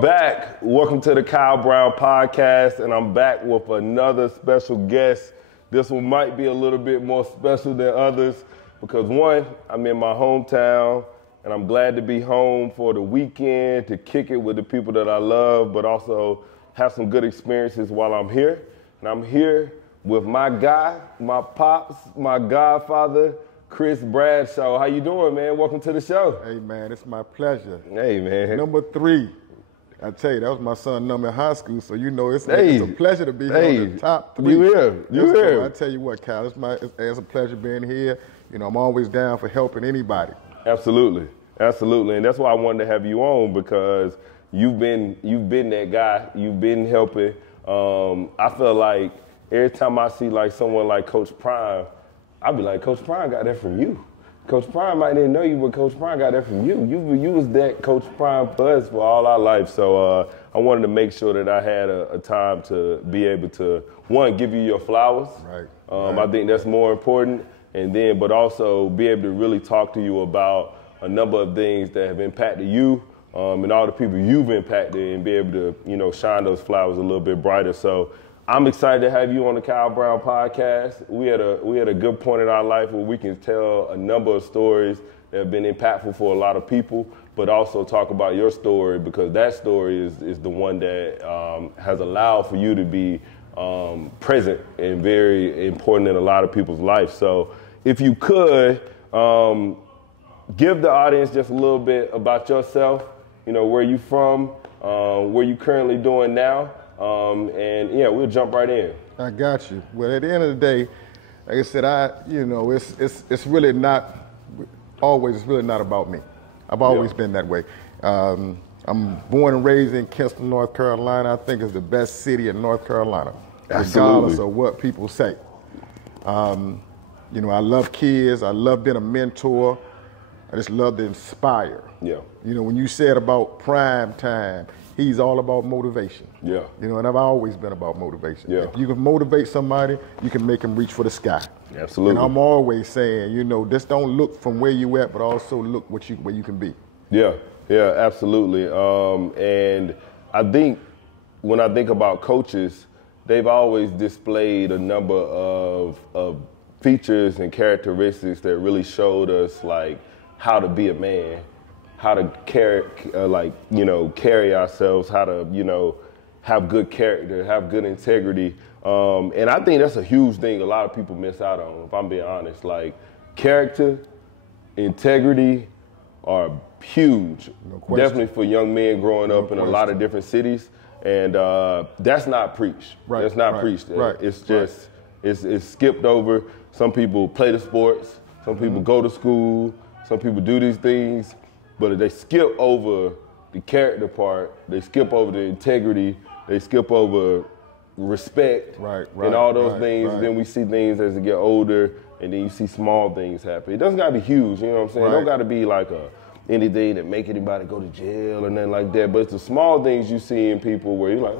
back. Welcome to the Kyle Brown Podcast, and I'm back with another special guest. This one might be a little bit more special than others because, one, I'm in my hometown, and I'm glad to be home for the weekend to kick it with the people that I love, but also have some good experiences while I'm here. And I'm here with my guy, my pops, my godfather, Chris Bradshaw. How you doing, man? Welcome to the show. Hey, man, it's my pleasure. Hey, man. Number 3. I tell you, that was my son's number in high school, so you know it's a pleasure to be here on the top 3. You here. I tell you what, Kyle, it's a pleasure being here. You know, I'm always down for helping anybody. Absolutely. And that's why I wanted to have you on, because you've been that guy. You've been helping. I feel like every time I see like someone like Coach Prime, I'll be like, Coach Prime got that from you. Coach Prime, I didn't know you, but Coach Prime got that from you. You was that Coach Prime plus for all our life. So I wanted to make sure that I had a time to be able to, one, give you your flowers. Right. I think that's more important. And then, but also be able to really talk to you about a number of things that have impacted you and all the people you've impacted, and be able to, you know, shine those flowers a little bit brighter. So I'm excited to have you on the Kyle Brown Podcast. We had a good point in our life where we can tell a number of stories that have been impactful for a lot of people, but also talk about your story, because that story is the one that has allowed for you to be present and very important in a lot of people's life. So if you could give the audience just a little bit about yourself, you know, where you from, what you currently doing now. And yeah, we'll jump right in. I got you. Well, at the end of the day, like I said, it's really not about me. I've always been that way. I'm born and raised in Kinston, North Carolina. I think it's the best city in North Carolina, regardless of what people say. You know, I love kids. I love being a mentor. I just love to inspire. Yeah. You know, when you said about prime time, he's all about motivation. Yeah. You know, and I've always been about motivation. Yeah. If you can motivate somebody, you can make them reach for the sky. Absolutely. And I'm always saying, you know, just don't look from where you at, but also look where you can be. Yeah, absolutely. And I think when I think about coaches, they've always displayed a number of features and characteristics that really showed us like how to be a man, how to carry ourselves, how to, you know, have good character, have good integrity. And I think that's a huge thing a lot of people miss out on, if I'm being honest. Like, character, integrity are huge. No question. Definitely for young men growing up in a lot of different cities. And that's not preached. Right. That's not preached. Right. It's just, it's skipped over. Some people play the sports. Some people go to school. Some people do these things. But they skip over the character part. They skip over the integrity. They skip over respect. And all those things. Then we see things as they get older, and then you see small things happen. It doesn't got to be huge, you know what I'm saying? It don't got to be like anything that make anybody go to jail or nothing like that. But it's the small things you see in people where you're like,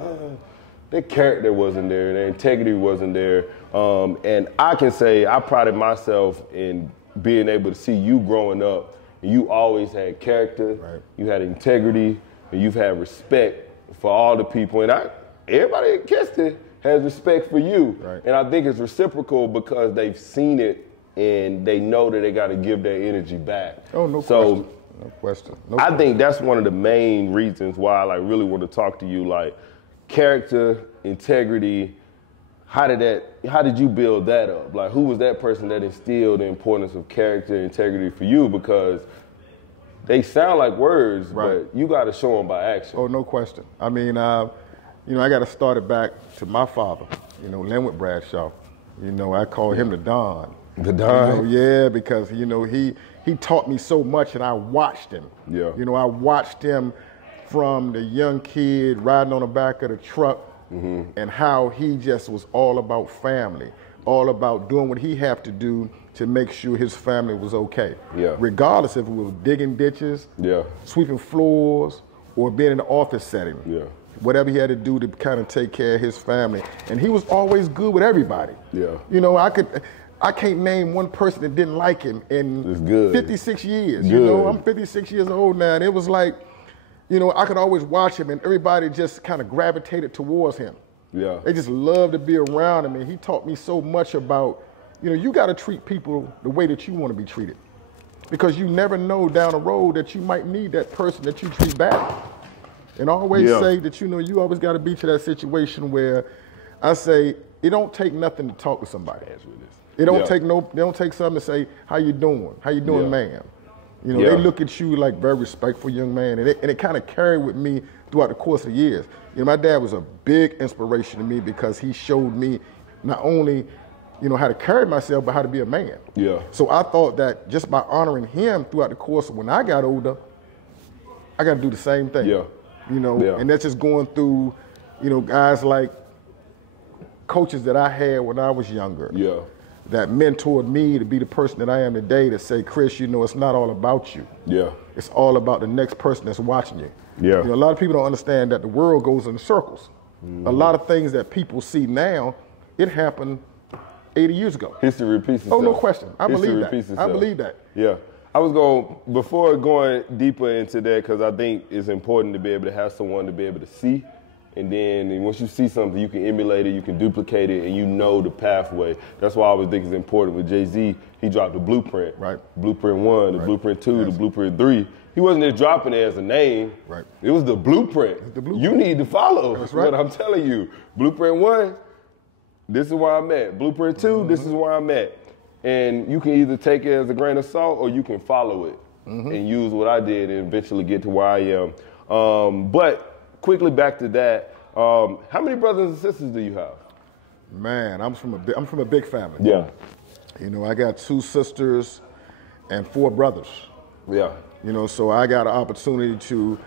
their character wasn't there, their integrity wasn't there. And I can say I prided myself in being able to see you growing up. And you always had character, you had integrity, and you've had respect for all the people. And everybody at Kinston has respect for you. Right. And I think it's reciprocal because they've seen it and they know that they got to give their energy back. Oh, no question. I think that's one of the main reasons why I really want to talk to you. Like, character, integrity. How did you build that up? Like, who was that person that instilled the importance of character and integrity for you? Because they sound like words, but you got to show them by action. Oh, no question. I mean, you know, I got to start it back to my father, you know, Leonard Bradshaw. You know, I call him the Don. The Don? You know, yeah, because, you know, he taught me so much, and I watched him. Yeah. You know, I watched him from the young kid riding on the back of the truck, and how he just was all about family, all about doing what he had to do to make sure his family was okay. Yeah. Regardless if it was digging ditches, sweeping floors, or being in the office setting. Yeah. Whatever he had to do to kind of take care of his family. And he was always good with everybody. Yeah. You know, I can't name one person that didn't like him in 56 years. Good. You know, I'm 56 years old now, and it was like, I could always watch him, and everybody just kind of gravitated towards him. Yeah. They just loved to be around him, and he taught me so much about, you got to treat people the way that you want to be treated, because you never know down the road that you might need that person that you treat bad. And I always say that, you always got to be to that situation where I say it don't take nothing to talk to somebody. It don't take they don't take something to say, how you doing? How you doing, man? They look at you like very respectful young man, and it kind of carried with me throughout the course of the years. My dad was a big inspiration to me because he showed me not only, how to carry myself, but how to be a man. Yeah. So I thought that just by honoring him throughout the course of when I got older, I got to do the same thing. Yeah. And that's just going through, guys like coaches that I had when I was younger. Yeah. That mentored me to be the person that I am today, to say, Chris, it's not all about you. Yeah. It's all about the next person that's watching you. Yeah. A lot of people don't understand that the world goes in circles. A lot of things that people see now, it happened 80 years ago. History repeats itself. Oh, no question. I believe that. Repeats itself. I believe that. Yeah. Before going deeper into that, because I think it's important to be able to have someone to be able to see. And then once you see something, you can emulate it, you can duplicate it, and you know the pathway. That's why I always think it's important. With Jay-Z, he dropped the blueprint. Right. Blueprint 1, the blueprint 2, the blueprint 3. He wasn't just dropping it as a name. Right. It was the blueprint. You need to follow. That's right. What I'm telling you. Blueprint 1, this is where I'm at. Blueprint 2, this is where I'm at. And you can either take it as a grain of salt or you can follow it and use what I did and eventually get to where I am. But quickly back to that, how many brothers and sisters do you have? Man, I'm from a big family. Yeah. I got 2 sisters and 4 brothers. Yeah. So I got an opportunity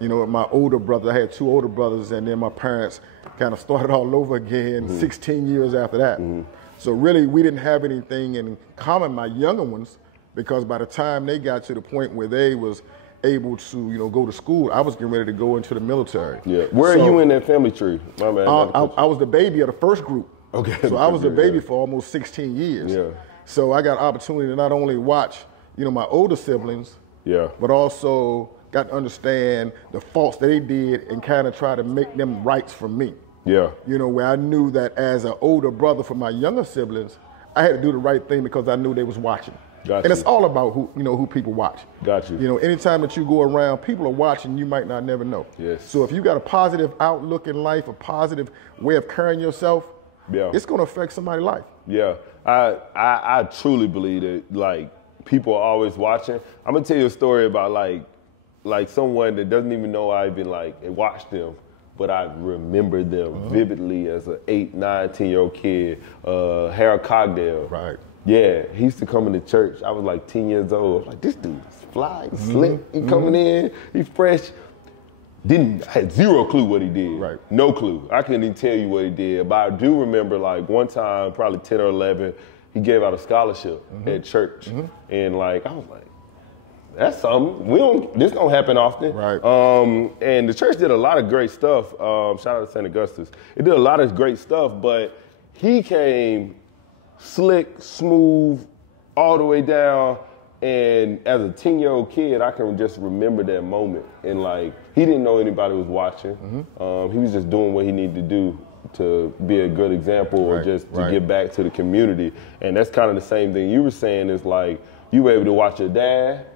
my older brother, I had 2 older brothers, and then my parents kind of started all over again 16 years after that. So really, we didn't have anything in common, my younger ones, because by the time they got to the point where they was able to, go to school, I was getting ready to go into the military. Yeah. Where are you in that family tree? My man. I was the baby of the first group. Okay. So I was the baby for almost 16 years. Yeah. So I got opportunity to not only watch, my older siblings, but also got to understand the faults that they did and kind of try to make them rights for me. Yeah. Where I knew that as an older brother for my younger siblings, I had to do the right thing because I knew they was watching. Got and you. It's all about who people watch. Got you. Anytime that you go around, people are watching, you might not never know. Yes. So if you got a positive outlook in life, a positive way of carrying yourself, it's going to affect somebody's life. Yeah. I truly believe that, like, people are always watching. I'm going to tell you a story about, like someone that doesn't even know I even, watched them, but I remember them vividly as an 8, 9, 10-year-old kid, Harold Cogdale. Right. Yeah, he used to come into church. I was like 10 years old. I was like, this dude is fly, he's slick, he coming in, he's fresh. I had zero clue what he did. Right. No clue. I couldn't even tell you what he did. But I do remember, one time, probably 10 or 11, he gave out a scholarship at church. And I was like, that's something. This don't happen often. Right. And the church did a lot of great stuff. Shout out to St. Augustus. It did a lot of great stuff, but he came slick, smooth, all the way down. And as a 10-year-old kid, I can just remember that moment. And he didn't know anybody was watching. He was just doing what he needed to do to be a good example or just to give back to the community. And that's kind of the same thing you were saying is you were able to watch your dad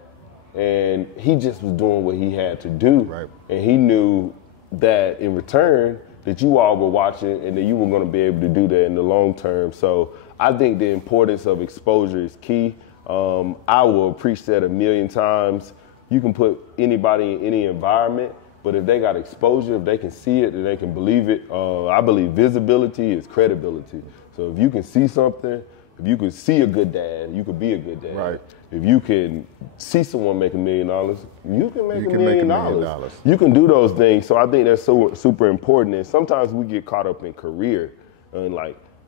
and he just was doing what he had to do. Right. And he knew that in return that you all were watching and that you were going to be able to do that in the long term. So I think the importance of exposure is key. I will preach that 1,000,000 times. You can put anybody in any environment, but if they got exposure, if they can see it, then they can believe it. I believe visibility is credibility. So if you can see something, if you can see a good dad, you can be a good dad. Right. If you can see someone make $1 million, you can make $1 million. You can do those things. So I think that's so super important. And sometimes we get caught up in career and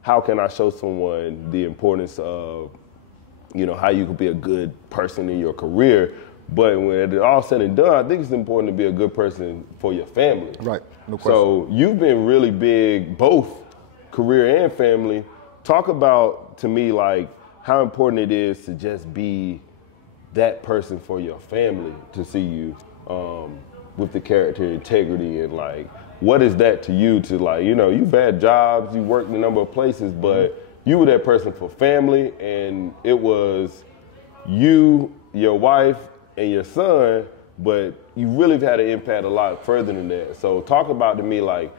how can I show someone the importance of how you can be a good person in your career. But when it's all said and done, I think it's important to be a good person for your family. Right, no question. So you've been really big, both career and family. Talk about, to me, how important it is to just be that person for your family to see you with the character integrity, and like, what is that to you? To like, you know, you've had jobs, you worked in a number of places, but you were that person for family, and it was you, your wife, and your son, but you really had an impact a lot further than that. So talk about to me like,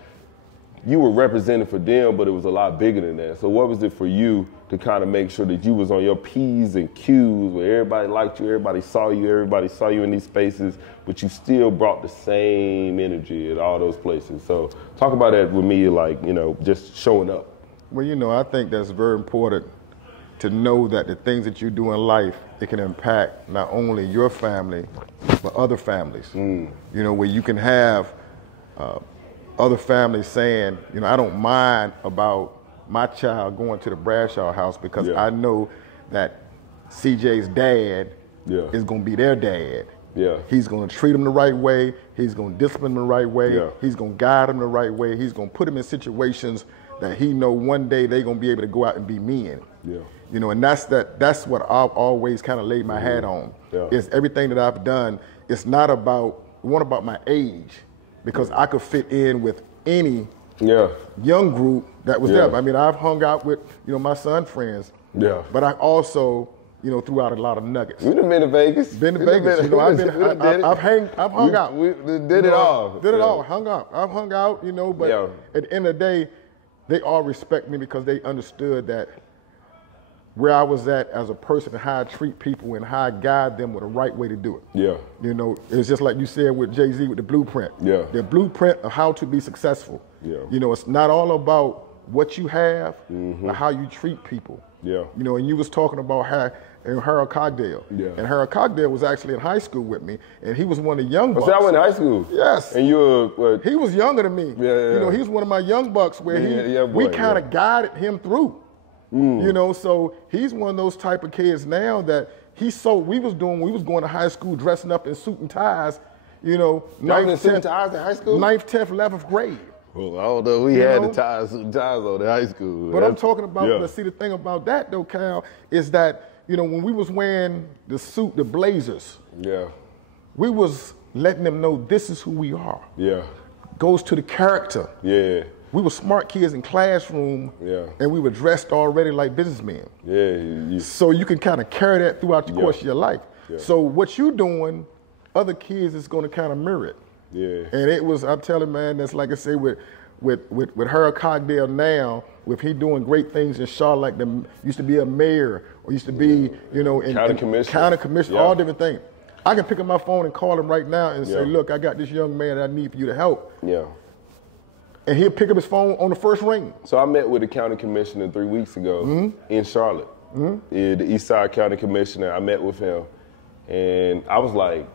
you were represented for them, but it was a lot bigger than that. So what was it for you to kind of make sure that you was on your P's and Q's, where everybody liked you, everybody saw you in these spaces, but you still brought the same energy at all those places? So talk about that with me, like, you know, just showing up. Well, you know, I think that's very important to know that the things that you do in life, it can impact not only your family, but other families. You know, where you can have other families saying, you know, I don't mind about my child going to the Bradshaw house because I know that CJ's dad is going to be their dad. He's going to treat them the right way. He's going to discipline them the right way. He's going to guide them the right way. He's going to put them in situations that he know one day they're going to be able to go out and be men. You know, and that's what I've always kind of laid my hat on. It's everything that I've done. It's not about my age, because I could fit in with any young group that was there. I mean, I've hung out with, you know, my son friends. But I also, you know, threw out a lot of nuggets. We done been to Vegas. You know, I've hung out. We did it all. Did it all. Hung out. I've hung out, you know, but at the end of the day, they all respect me because they understood that where I was at as a person and how I treat people and how I guide them with the right way to do it. You know, it's just like you said with Jay-Z with the blueprint. The blueprint of how to be successful. You know, it's not all about what you have, but how you treat people. You know, and you was talking about Harold Cogdale. And Harold Cogdale was actually in high school with me, and he was one of the young bucks. So I went to high school? Yes. And you were... He was younger than me. You know, he was one of my young bucks where we kind of guided him through. You know, so he's one of those type of kids now that we was going to high school dressing up in suit and ties, you know. Suit and ties in high school? 9th, 10th, 11th grade. Well, I don't know. We had the ties, suit and ties on in high school. But I'm talking about, but see, the thing about that though, Cal, is that, you know, when we was wearing the suit, the blazers, we was letting them know this is who we are. Goes to the character. We were smart kids in classroom, and we were dressed already like businessmen. So you can kind of carry that throughout the course of your life. So what you doing, other kids is going to kind of mirror it. And it was, I'm telling you, man, that's like I say with Harold Cogdale now, with he doing great things in Charlotte, like used to be a mayor, or used to be, you know, county commissioner, all different things. I can pick up my phone and call him right now and say, look, I got this young man that I need for you to help. And he'll pick up his phone on the first ring. So I met with the county commissioner 3 weeks ago in Charlotte. The East Side County Commissioner, I met with him. And I was like,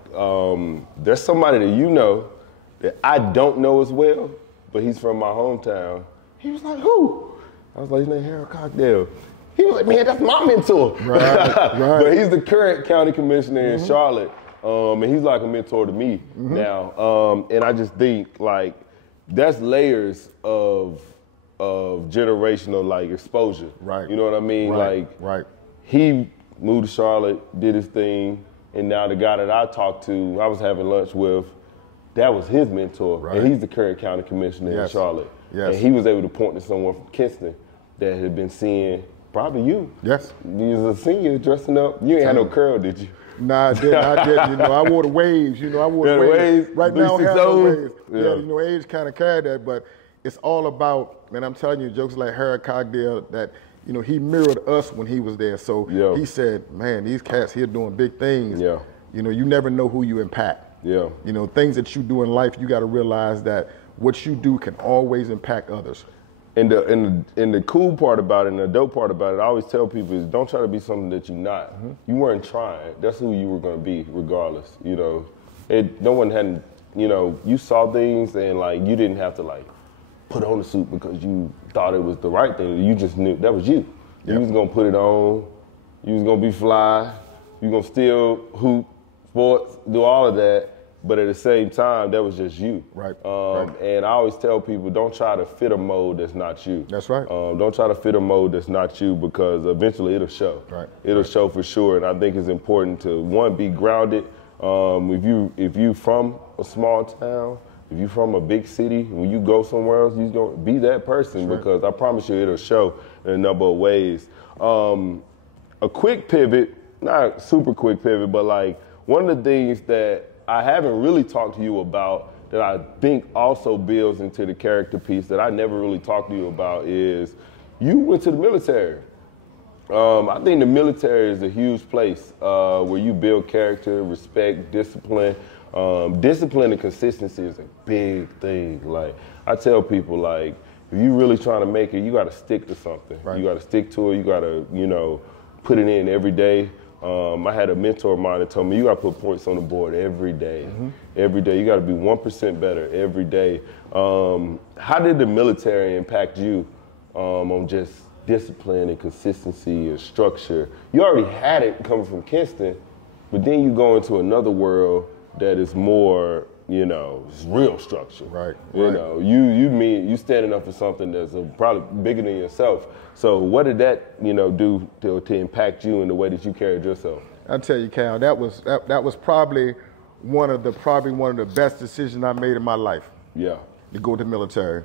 there's somebody that you know that I don't know as well, but he's from my hometown. He was like, who? I was like, his name Harold Cogdale. He was like, man, that's my mentor. But he's the current county commissioner in Charlotte. And he's like a mentor to me now. And I just think like, that's layers of generational like exposure. You know what I mean? He moved to Charlotte, did his thing, and now the guy that I talked to, I was having lunch with, that was his mentor. And he's the current county commissioner in Charlotte. And he was able to point to someone from Kinston that had been seeing probably you. You was a senior dressing up. You ain't had no curl, did you? Nah, I didn't. You know, I wore the waves. You know, I wore the waves. Right now, I have no waves. You know, age kind of carried that, but it's all about, man, I'm telling you, jokes like Harold Cogdale that, you know, he mirrored us when he was there. So he said, man, these cats here doing big things. You know, you never know who you impact. You know, things that you do in life, you got to realize that what you do can always impact others. And the cool part about it and the dope part about it, I always tell people is don't try to be something that you're not. You weren't trying. That's who you were going to be regardless, you know. No one hadn't, you know, you saw things and like you didn't have to like put on the suit because you thought it was the right thing. You just knew that was you. You was going to put it on. You was going to be fly. You were going to still hoop, sports, do all of that. But at the same time, that was just you. And I always tell people, don't try to fit a mold that's not you. Don't try to fit a mold that's not you because eventually it'll show. It'll show for sure. And I think it's important to, one, be grounded, If you from a small town, if you from a big city, when you go somewhere else, you're gonna be that person because I promise you it'll show in a number of ways. A quick pivot, not super quick pivot, but like one of the things that I haven't really talked to you about that I think also builds into the character piece that I never really talked to you about is you went to the military. I think the military is a huge place where you build character, respect, discipline. Discipline and consistency is a big thing. Like I tell people, like if you really trying to make it, you got to stick to something. Right. You got to stick to it. You got to, put it in every day. I had a mentor of mine that told me you got to put points on the board every day. Mm-hmm. Every day, you got to be 1% better every day. How did the military impact you on just discipline and consistency and structure? You already had it coming from Kinston, but then you go into another world that is more, it's real structure. Right. You standing up for something that's probably bigger than yourself. So what did that, do to impact you in the way that you carried yourself? I'll tell you, Cal, that was probably one of the best decisions I made in my life. Yeah. To go to the military.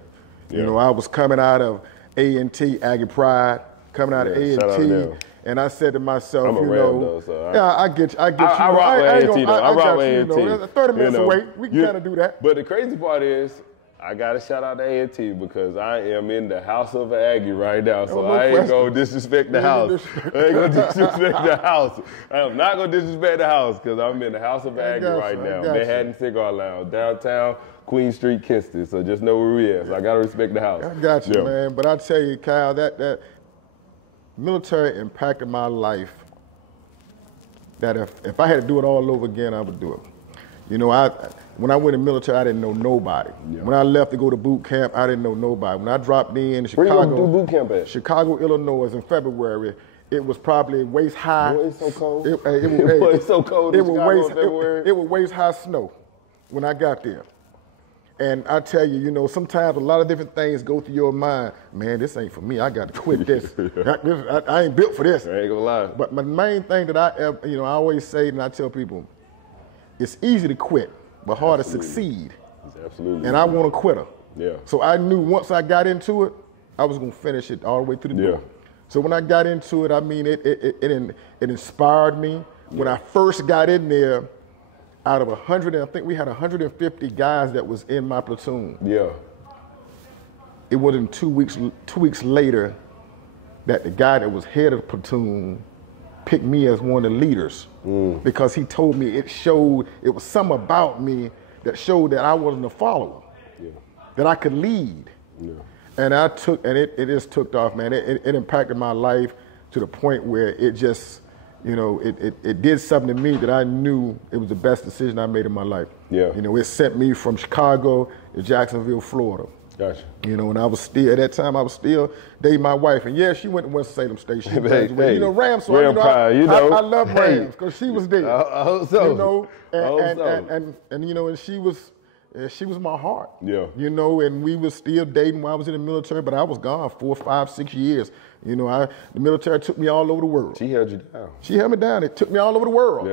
Yeah. I was coming out of A&T, Aggie Pride, coming out of A&T. And I said to myself, I'm a Ram though, so I get you. I rock with A&T though. I rock with A&T. 30 minutes away, we can kind of do that. But the crazy part is, I got to shout out to A&T because I am in the house of an Aggie right now, so I ain't going to disrespect the house. I ain't going to disrespect the house. I am not going to disrespect the house because I'm in the house of Aggie right now. Manhattan Cigar Lounge, downtown, Queen Street, Kinston. So just know where we is. I got to respect the house. I got you, man. But I tell you, Kyle, that military impacted my life that if I had to do it all over again, I would do it. When I went in the military, I didn't know nobody. Yeah. When I left to go to boot camp, I didn't know nobody. When I dropped in Chicago, where you do boot camp at? Chicago, Illinois, in February, it was probably waist high. Boy, it's so cold. It's so cold in Chicago in February. It was waist high snow when I got there. And I tell you, sometimes a lot of different things go through your mind. Man, this ain't for me. I got to quit this. I ain't built for this. I ain't gonna lie. But my main thing that I always say and I tell people, it's easy to quit, but hard to succeed. Absolutely. And I want a quitter. Yeah. So I knew once I got into it, I was gonna finish it all the way through the door. So when I got into it, I mean, it inspired me. Yeah. When I first got in there, out of 100, I think we had 150 guys that was in my platoon. Yeah. It wasn't 2 weeks later that the guy that was head of the platoon picked me as one of the leaders because he told me it was something about me that showed that I wasn't a follower, that I could lead. Yeah. And it just took off, man. It impacted my life to the point where it just, it did something to me that I knew it was the best decision I made in my life. Yeah. It sent me from Chicago to Jacksonville, Florida. Gotcha. And I was still, at that time, I was still dating my wife. And yeah, she went to Winston-Salem State. She graduated. Rams. So I love Rams because she was there. I hope so. And she was my heart. Yeah. And we were still dating while I was in the military, but I was gone 4, 5, 6 years. The military took me all over the world. She held you down. She held me down. It took me all over the world.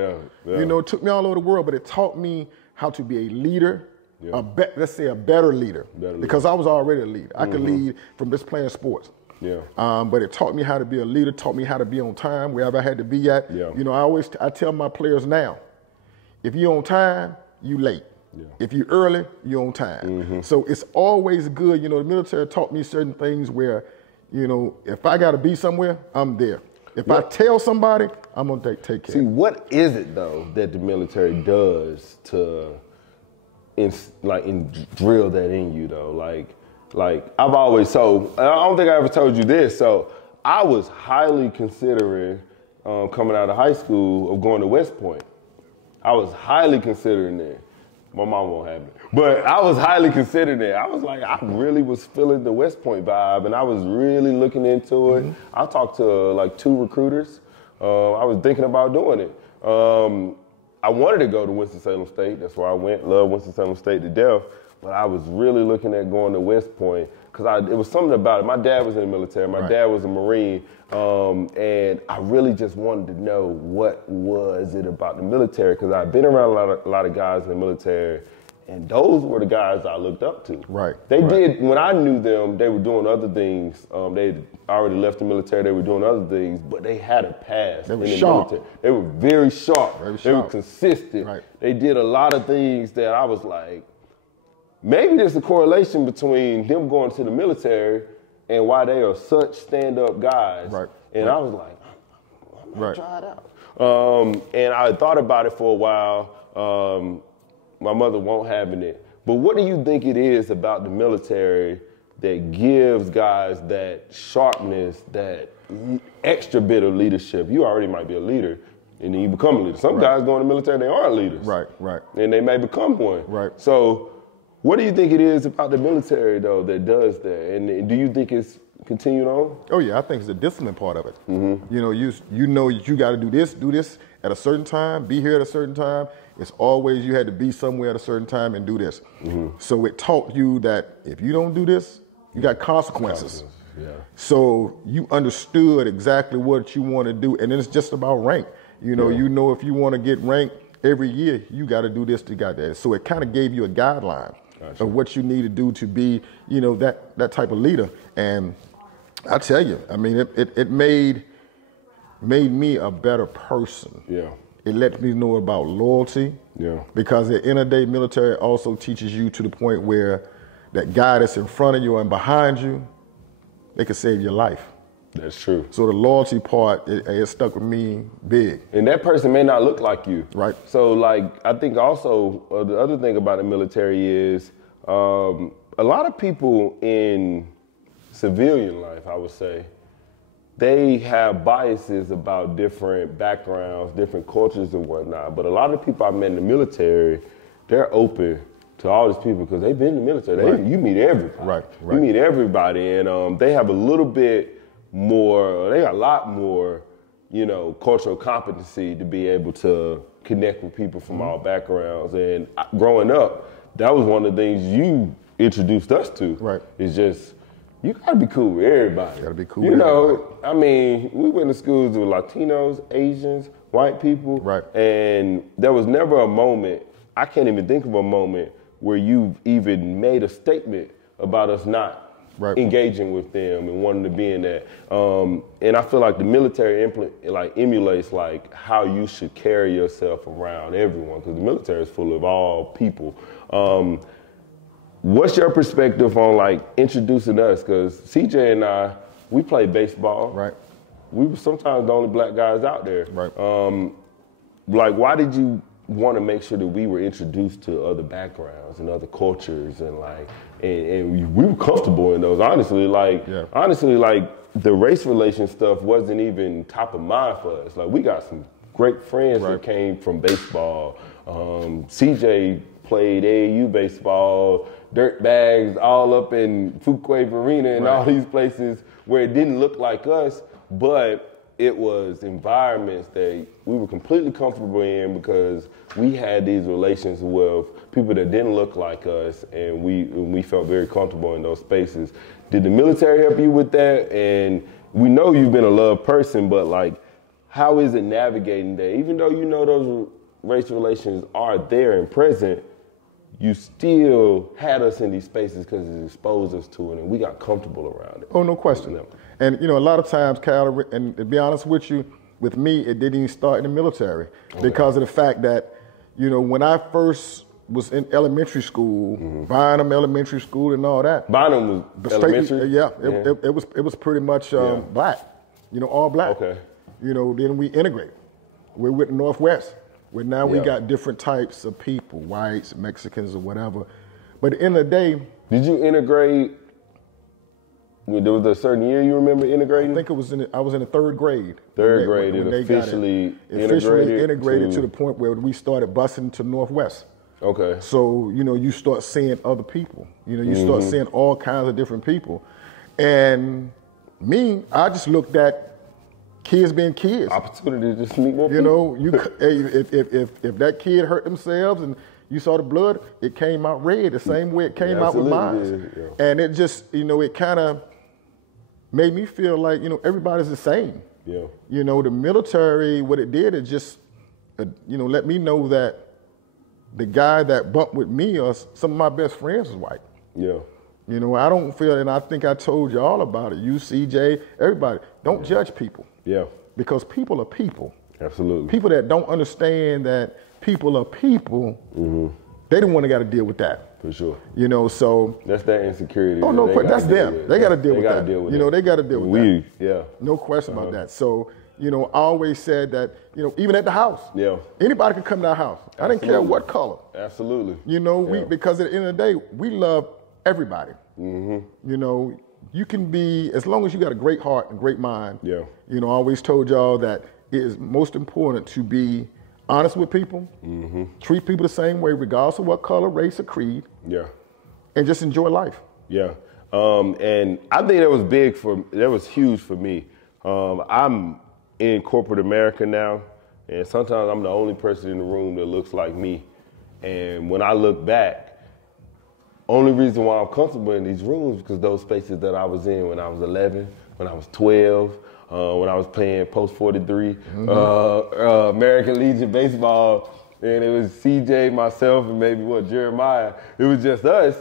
Yeah. It took me all over the world, but it taught me how to be a leader. Yeah. Let's say a better leader. Because I was already a leader. I could lead from just playing sports. Yeah. But it taught me how to be a leader, taught me how to be on time wherever I had to be at. Yeah. I tell my players now, if you're on time, you late. Yeah. If you're early, you're on time. Mm-hmm. So it's always good. The military taught me certain things where, if I got to be somewhere, I'm there. If I tell somebody, I'm going to take care. See, what is it, though, that the military does to drill that in you, though? Like I've always, I don't think I ever told you this, so I was highly considering coming out of high school of going to West Point. I was highly considering that. My mom won't have it. But I was highly considering it. I was like, I really was feeling the West Point vibe, and I was really looking into it. Mm-hmm. I talked to 2 recruiters. I was thinking about doing it. I wanted to go to Winston-Salem State. That's where I went. Love Winston-Salem State to death. but I was really looking at going to West Point because it was something about it. My dad was in the military. My dad was a Marine, and I really just wanted to know what was it about the military because I'd been around a lot of guys in the military, and those were the guys I looked up to. Right. They did, when I knew them, they were doing other things. They already left the military, they were doing other things, but they had a past in the military. They were very sharp. They were consistent. Right. They did a lot of things that I was like, maybe there's a correlation between them going to the military and why they are such stand-up guys. Right. And I was like, I'm gonna try it out. And I thought about it for a while. My mother won't having it. But what do you think it is about the military that gives guys that sharpness, that extra bit of leadership? You already might be a leader, and then you become a leader. Some guys go in the military, they aren't leaders. Right. And they may become one. Right. So what do you think it is about the military, though, that does that? And do you think it's continued on? Oh, yeah, I think it's the discipline part of it. Mm-hmm. You know you got to do this at a certain time, be here at a certain time. It's always you had to be somewhere at a certain time and do this. Mm-hmm. So it taught you that if you don't do this, you got consequences. Yeah. So you understood exactly what you want to do, and then it's just about rank. You know if you want to get ranked every year, you got to do this, you got that. So it kind of gave you a guideline of what you need to do to be, that type of leader. And I tell you, I mean, it made me a better person. Yeah. It lets me know about loyalty. Yeah. Because at the end of the day, military also teaches you to the point where that guy that's in front of you and behind you, they could save your life. That's true. So the loyalty part, it stuck with me big. And that person may not look like you. Right. So I think also the other thing about the military is a lot of people in civilian life, I would say, they have biases about different backgrounds, different cultures and whatnot. But a lot of people I met in the military, they're open to all these people because they've been in the military. You meet everybody. Right. You meet everybody, and they have a little bit more, they got a lot more, cultural competency to be able to connect with people from all backgrounds. And growing up, that was one of the things you introduced us to. Right. It's just, you gotta be cool with everybody. Gotta be cool with everybody. I mean, we went to schools with Latinos, Asians, white people. Right. And there was never a moment, I can't even think of a moment where you've even made a statement about us not engaging with them and wanting to be in that. And I feel like the military emulates how you should carry yourself around everyone, because the military is full of all people. What's your perspective on introducing us? Because CJ and I, we played baseball. Right. We were sometimes the only black guys out there. Right. Why did you want to make sure that we were introduced to other backgrounds and other cultures and we were comfortable in those? Honestly, the race relation stuff wasn't even top of mind for us. We got some great friends that came from baseball. CJ played AAU baseball, dirt bags all up in Fuquay Arena and all these places where it didn't look like us, but it was environments that we were completely comfortable in because we had these relations with people that didn't look like us, and we felt very comfortable in those spaces. Did the military help you with that? And we know you've been a loved person, but how is it navigating that? Even though those race relations are there and present, you still had us in these spaces because it exposed us to it, and we got comfortable around it. Oh, no question. And, a lot of times, Kyle, and to be honest with you, with me, it didn't even start in the military because of the fact that, when I first was in elementary school, Bynum Elementary School and all that. Bynum was elementary? It was pretty much black, all black. Okay. Then we integrated. We went to Northwest. Where now we got different types of people, whites, Mexicans, or whatever. But at the end of the day... Did you integrate, there was a certain year you remember integrating? I think I was in the third grade. Third grade, it officially integrated to the point where we started busing to Northwest. Okay. So, you start seeing other people. You start seeing all kinds of different people. And me, I just looked at kids being kids. Opportunity to just meet more people. If that kid hurt themselves and, You saw the blood, it came out red the same way it came out with mine. Yeah. And it just, you know, it kind of made me feel like, you know, everybody's the same. Yeah. You know, the military, what it did, it just, you know, let me know that the guy that bumped with me or some of my best friends was white. Yeah. You know, I don't feel, and I think I told you all about it, you, CJ, everybody, don't judge people. Yeah. Because people are people. Absolutely. People that don't understand that people are people, they don't want to got to deal with that. For sure. You know, so. That's that insecurity. Oh, no question. That's them. They got to deal with that. You know, they got to deal with that. Yeah. No question about that. So, you know, I always said that, you know, even at the house. Yeah. Anybody could come to our house. I didn't care what color. Absolutely. You know, because at the end of the day, we love everybody. You know, you can be, as long as you got a great heart and great mind. Yeah. You know, I always told y'all that it is most important to be honest with people, treat people the same way, regardless of what color, race, or creed. Yeah. And just enjoy life. Yeah. And I think that was huge for me. I'm in corporate America now, and sometimes I'm the only person in the room that looks like me. And when I look back, only reason why I'm comfortable in these rooms is because those spaces that I was in when I was 11, when I was 12, when I was playing Post 43, American Legion baseball, and it was CJ, myself, and maybe Jeremiah. It was just us.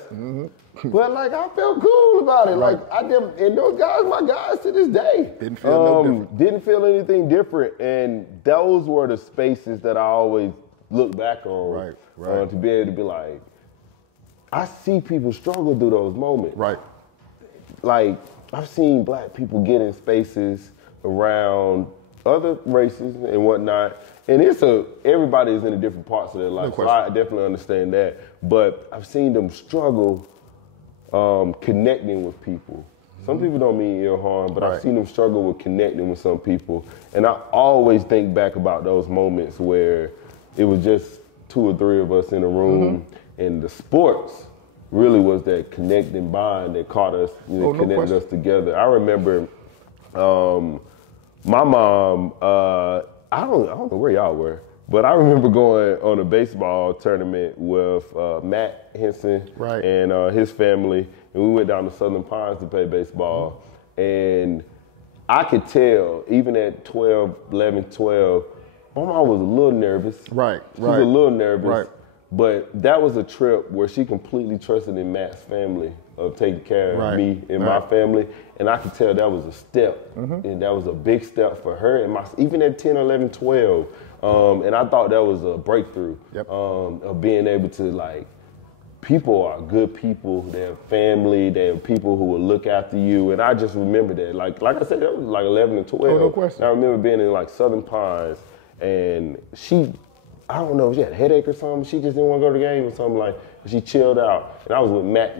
But like I felt cool about it. Like and those guys, my guys to this day. Didn't feel no different. Didn't feel anything different, and those were the spaces that I always look back on. To be able to be like, I see people struggle through those moments. Like, I've seen black people get in spaces around other races and whatnot, and everybody is in different parts of their life, so I definitely understand that. But I've seen them struggle connecting with people. Some people don't mean ill harm, but I've seen them struggle with connecting with some people, and I always think back about those moments where it was just 2 or 3 of us in a room, and the sports really was that connecting bond that caught us, connected us together. I remember my mom, I don't know where y'all were, but I remember going on a baseball tournament with Matt Henson and his family, and we went down to Southern Pines to play baseball. And I could tell, even at 11, 12, my mom was a little nervous. She was a little nervous. But that was a trip where she completely trusted in Matt's family of taking care of me and my family. And I could tell that was a step. And that was a big step for her. And even at 10, 11, 12. And I thought that was a breakthrough of being able to, like, people are good people. They have family. They have people who will look after you. And I just remember that. Like I said, that was like 11 and 12. No question. I remember being in, like, Southern Pines. And I don't know if she had a headache or something. She just didn't want to go to the game or something like. She chilled out, and I was with Matt.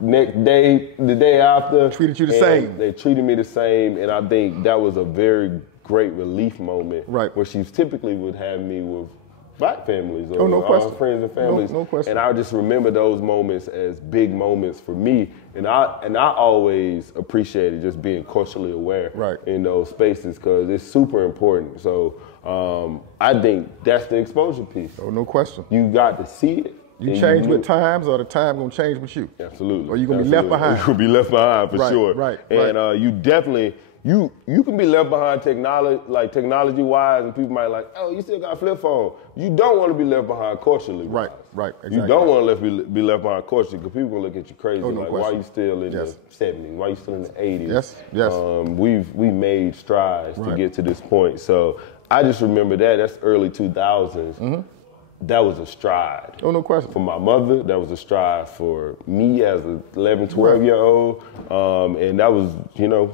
Next day, the day after, treated you the same. They treated me the same, and I think that was a very great relief moment. Where she typically would have me with black families or friends and families. No question. And I just remember those moments as big moments for me, and I always appreciated just being culturally aware in those spaces because it's super important. So. I think that's the exposure piece. Oh, no question. You got to see it. You change with times, or the time gonna change with you. Absolutely. Or you gonna be left behind. You gonna be left behind for sure. And you definitely you can be left behind technology wise, and people might like, oh, you still got a flip phone. You don't want to be left behind culturally. Exactly. You don't want to be left behind culturally because people gonna look at you crazy. Why are you still in the 70s? Why are you still in the 80s? Yes. We made strides to get to this point. So I just remember that's early 2000s. That was a stride. Oh, no question. For my mother, that was a stride for me as an 11, 12-year-old. And that was,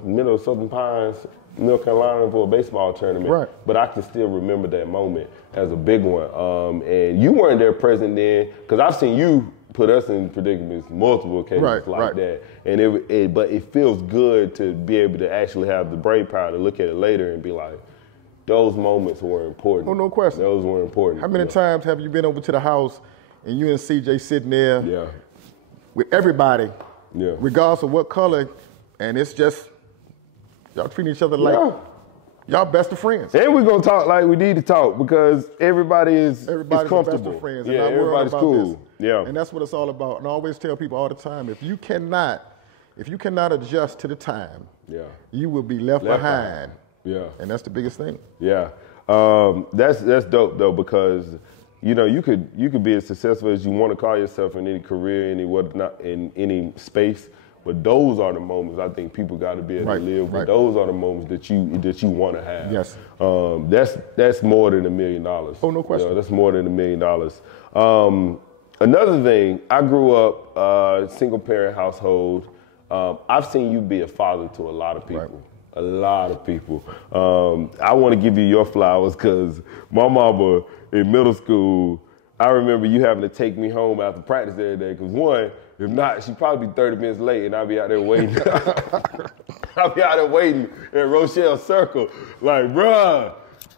middle of Southern Pines, North Carolina for a baseball tournament. But I can still remember that moment as a big one. And you weren't there present then, because I've seen you put us in predicaments multiple occasions like that. And but it feels good to be able to actually have the brain power to look at it later and be like, those moments were important. Oh, no question. Those were important. How many times have you been over to the house and you and CJ sitting there with everybody, regardless of what color, and it's just, y'all treating each other like Y'all best of friends. And we're going to talk like we need to talk because everybody's comfortable. Best of friends. Yeah, everybody's cool. This. Yeah. And that's what it's all about. And I always tell people all the time, if you cannot adjust to the time, you will be left behind. Yeah. And that's the biggest thing. Yeah. That's dope though, because you could be as successful as you want to call yourself in any career, in any space. But those are the moments I think people got to be able to live with. Those are the moments that you want to have. Yes. That's more than $1 million. Oh, no question. That's more than $1 million. Another thing, I grew up single parent household. I've seen you be a father to a lot of people. Right. A lot of people. I want to give you your flowers because my mama in middle school, I remember you having to take me home after practice every day because one, if not, she'd probably be 30 minutes late and I'd be out there waiting. I'd be out there waiting at Rochelle Circle like, bruh,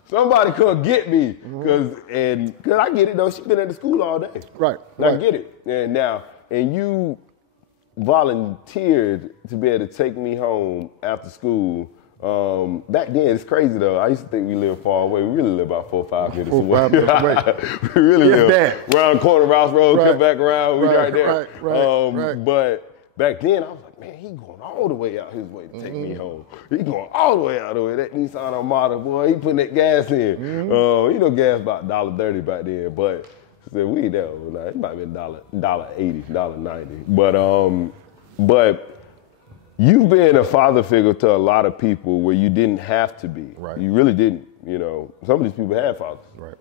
somebody come get me. Cause I get it though, she's been at the school all day. Right. I get it. And you volunteered to be able to take me home after school. Back then, it's crazy though. I used to think we lived far away. We really live about 4 or 5 minutes away. We really live around corner Rouse Road, come back around, we right there. Right. But back then, I was like, man, he going all the way out his way to take me home. He going all the way out the way. That Nissan Armada, boy, he putting that gas in. Gas about $1.30 back then, but said we ain't there. It might be $1.80, $1.90. But you've been a father figure to a lot of people where you didn't have to be. Right. You really didn't. Some of these people had fathers. Right.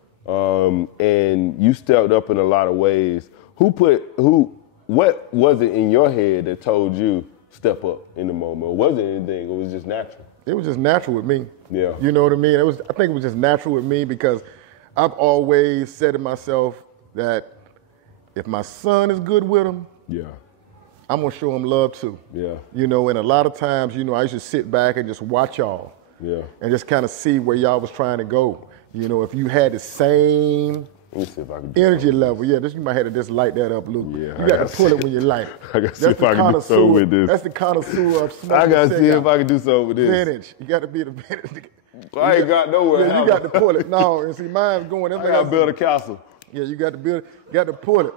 And you stepped up in a lot of ways. What was it in your head that told you step up in the moment? Or was it anything? It was just natural? It was just natural with me. Yeah. You know what I mean? I think it was just natural with me because I've always said to myself that if my son is good with him, I'm gonna show him love too. Yeah. And a lot of times, I used to sit back and just watch y'all. Yeah. And just kind of see where y'all was trying to go. If you had the same energy level, you might have to just light that up a little. Yeah. You got to pull it when you light it. I got to see if I can do something with this. That's the connoisseur of smoking. I got to see if I can do something with this. Vintage. You got to be the vintage. I ain't got nowhere. Yeah, you got to pull it. No, and see, mine's going. I got to build a castle. Yeah, you got to build. You got to pull it.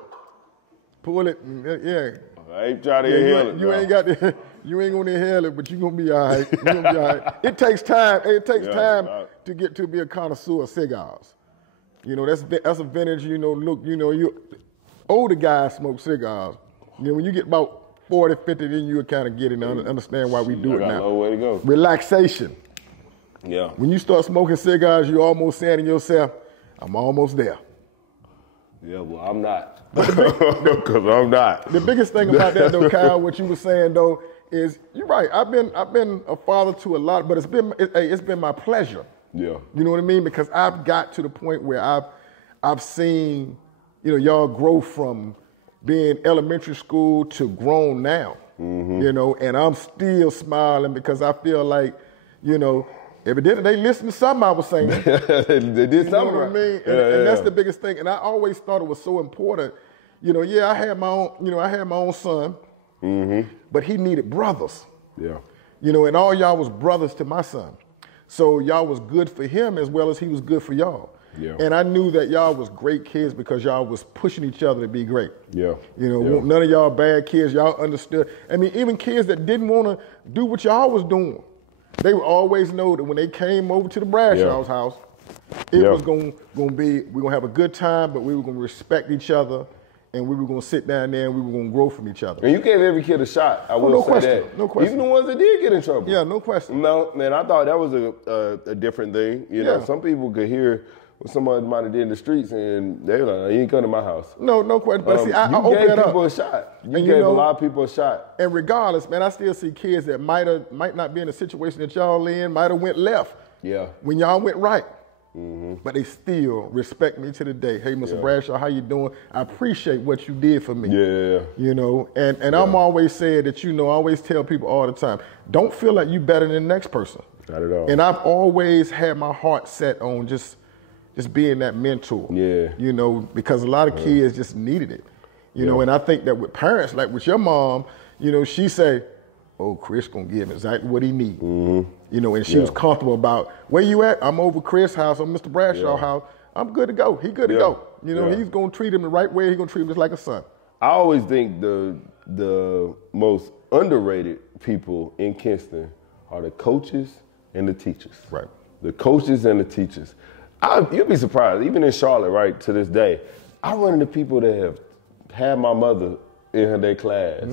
Pull it. Yeah. I ain't trying to inhale it. You ain't got to. You ain't gonna inhale it, but you gonna be all right. You gonna be all right. It takes time. It takes time to get to be a connoisseur of cigars. That's a vintage. Look. You older guys smoke cigars. When you get about 40, 50, then you kind of get it and understand why we do it now. A long way to go. Relaxation. Yeah. When you start smoking cigars, you're almost saying to yourself, "I'm almost there." Yeah, well, I'm not. Because I'm not. The biggest thing about that, though, Kyle, what you were saying, though, is you're right. I've been a father to a lot, but it's been my pleasure. Yeah. You know what I mean? Because I've got to the point where I've seen, y'all grow from being elementary school to grown now. Mm-hmm. And I'm still smiling because I feel like, evidently they listened to something I was saying. They did something. You know what I mean? And that's the biggest thing. And I always thought it was so important. I had my own son, but he needed brothers. Yeah. And all y'all was brothers to my son. So y'all was good for him as well as he was good for y'all. Yeah. And I knew that y'all was great kids because y'all was pushing each other to be great. Yeah. None of y'all bad kids. Y'all understood. I mean, even kids that didn't want to do what y'all was doing, they would always know that when they came over to the Bradshaw's house, it was going to be, we're going to have a good time, but we were going to respect each other, and we were going to sit down there and we were going to grow from each other. And you gave every kid a shot. I will say that. No question. Even the ones that did get in trouble. Yeah, no question. No, man, I thought that was a different thing. Some people could hear what somebody might have did in the streets, and they were like, you ain't come to my house. No question. But see, I opened that up. You gave people a shot. You gave a lot of people a shot. And regardless, man, I still see kids that might not be in the situation that y'all in, might have went left. Yeah. When y'all went right. Mm-hmm. But they still respect me to the day. Hey, Mr. Bradshaw, how you doing? I appreciate what you did for me. Yeah. And I'm always saying that, I always tell people all the time, don't feel like you better than the next person. Not at all. And I've always had my heart set on just being that mentor. Yeah. Because a lot of kids just needed it. And I think that with parents, like with your mom, she say, oh, Chris gonna give him exactly what he needs. Mm-hmm. You know, and she was comfortable about, where you at? I'm over Chris' house, I'm Mr. Bradshaw house. I'm good to go. He good to go. You know, he's gonna treat him the right way. He's gonna treat him just like a son. I always think the most underrated people in Kinston are the coaches and the teachers. Right. The coaches and the teachers. You'll be surprised, even in Charlotte, right, to this day, I run into people that have had my mother in their class,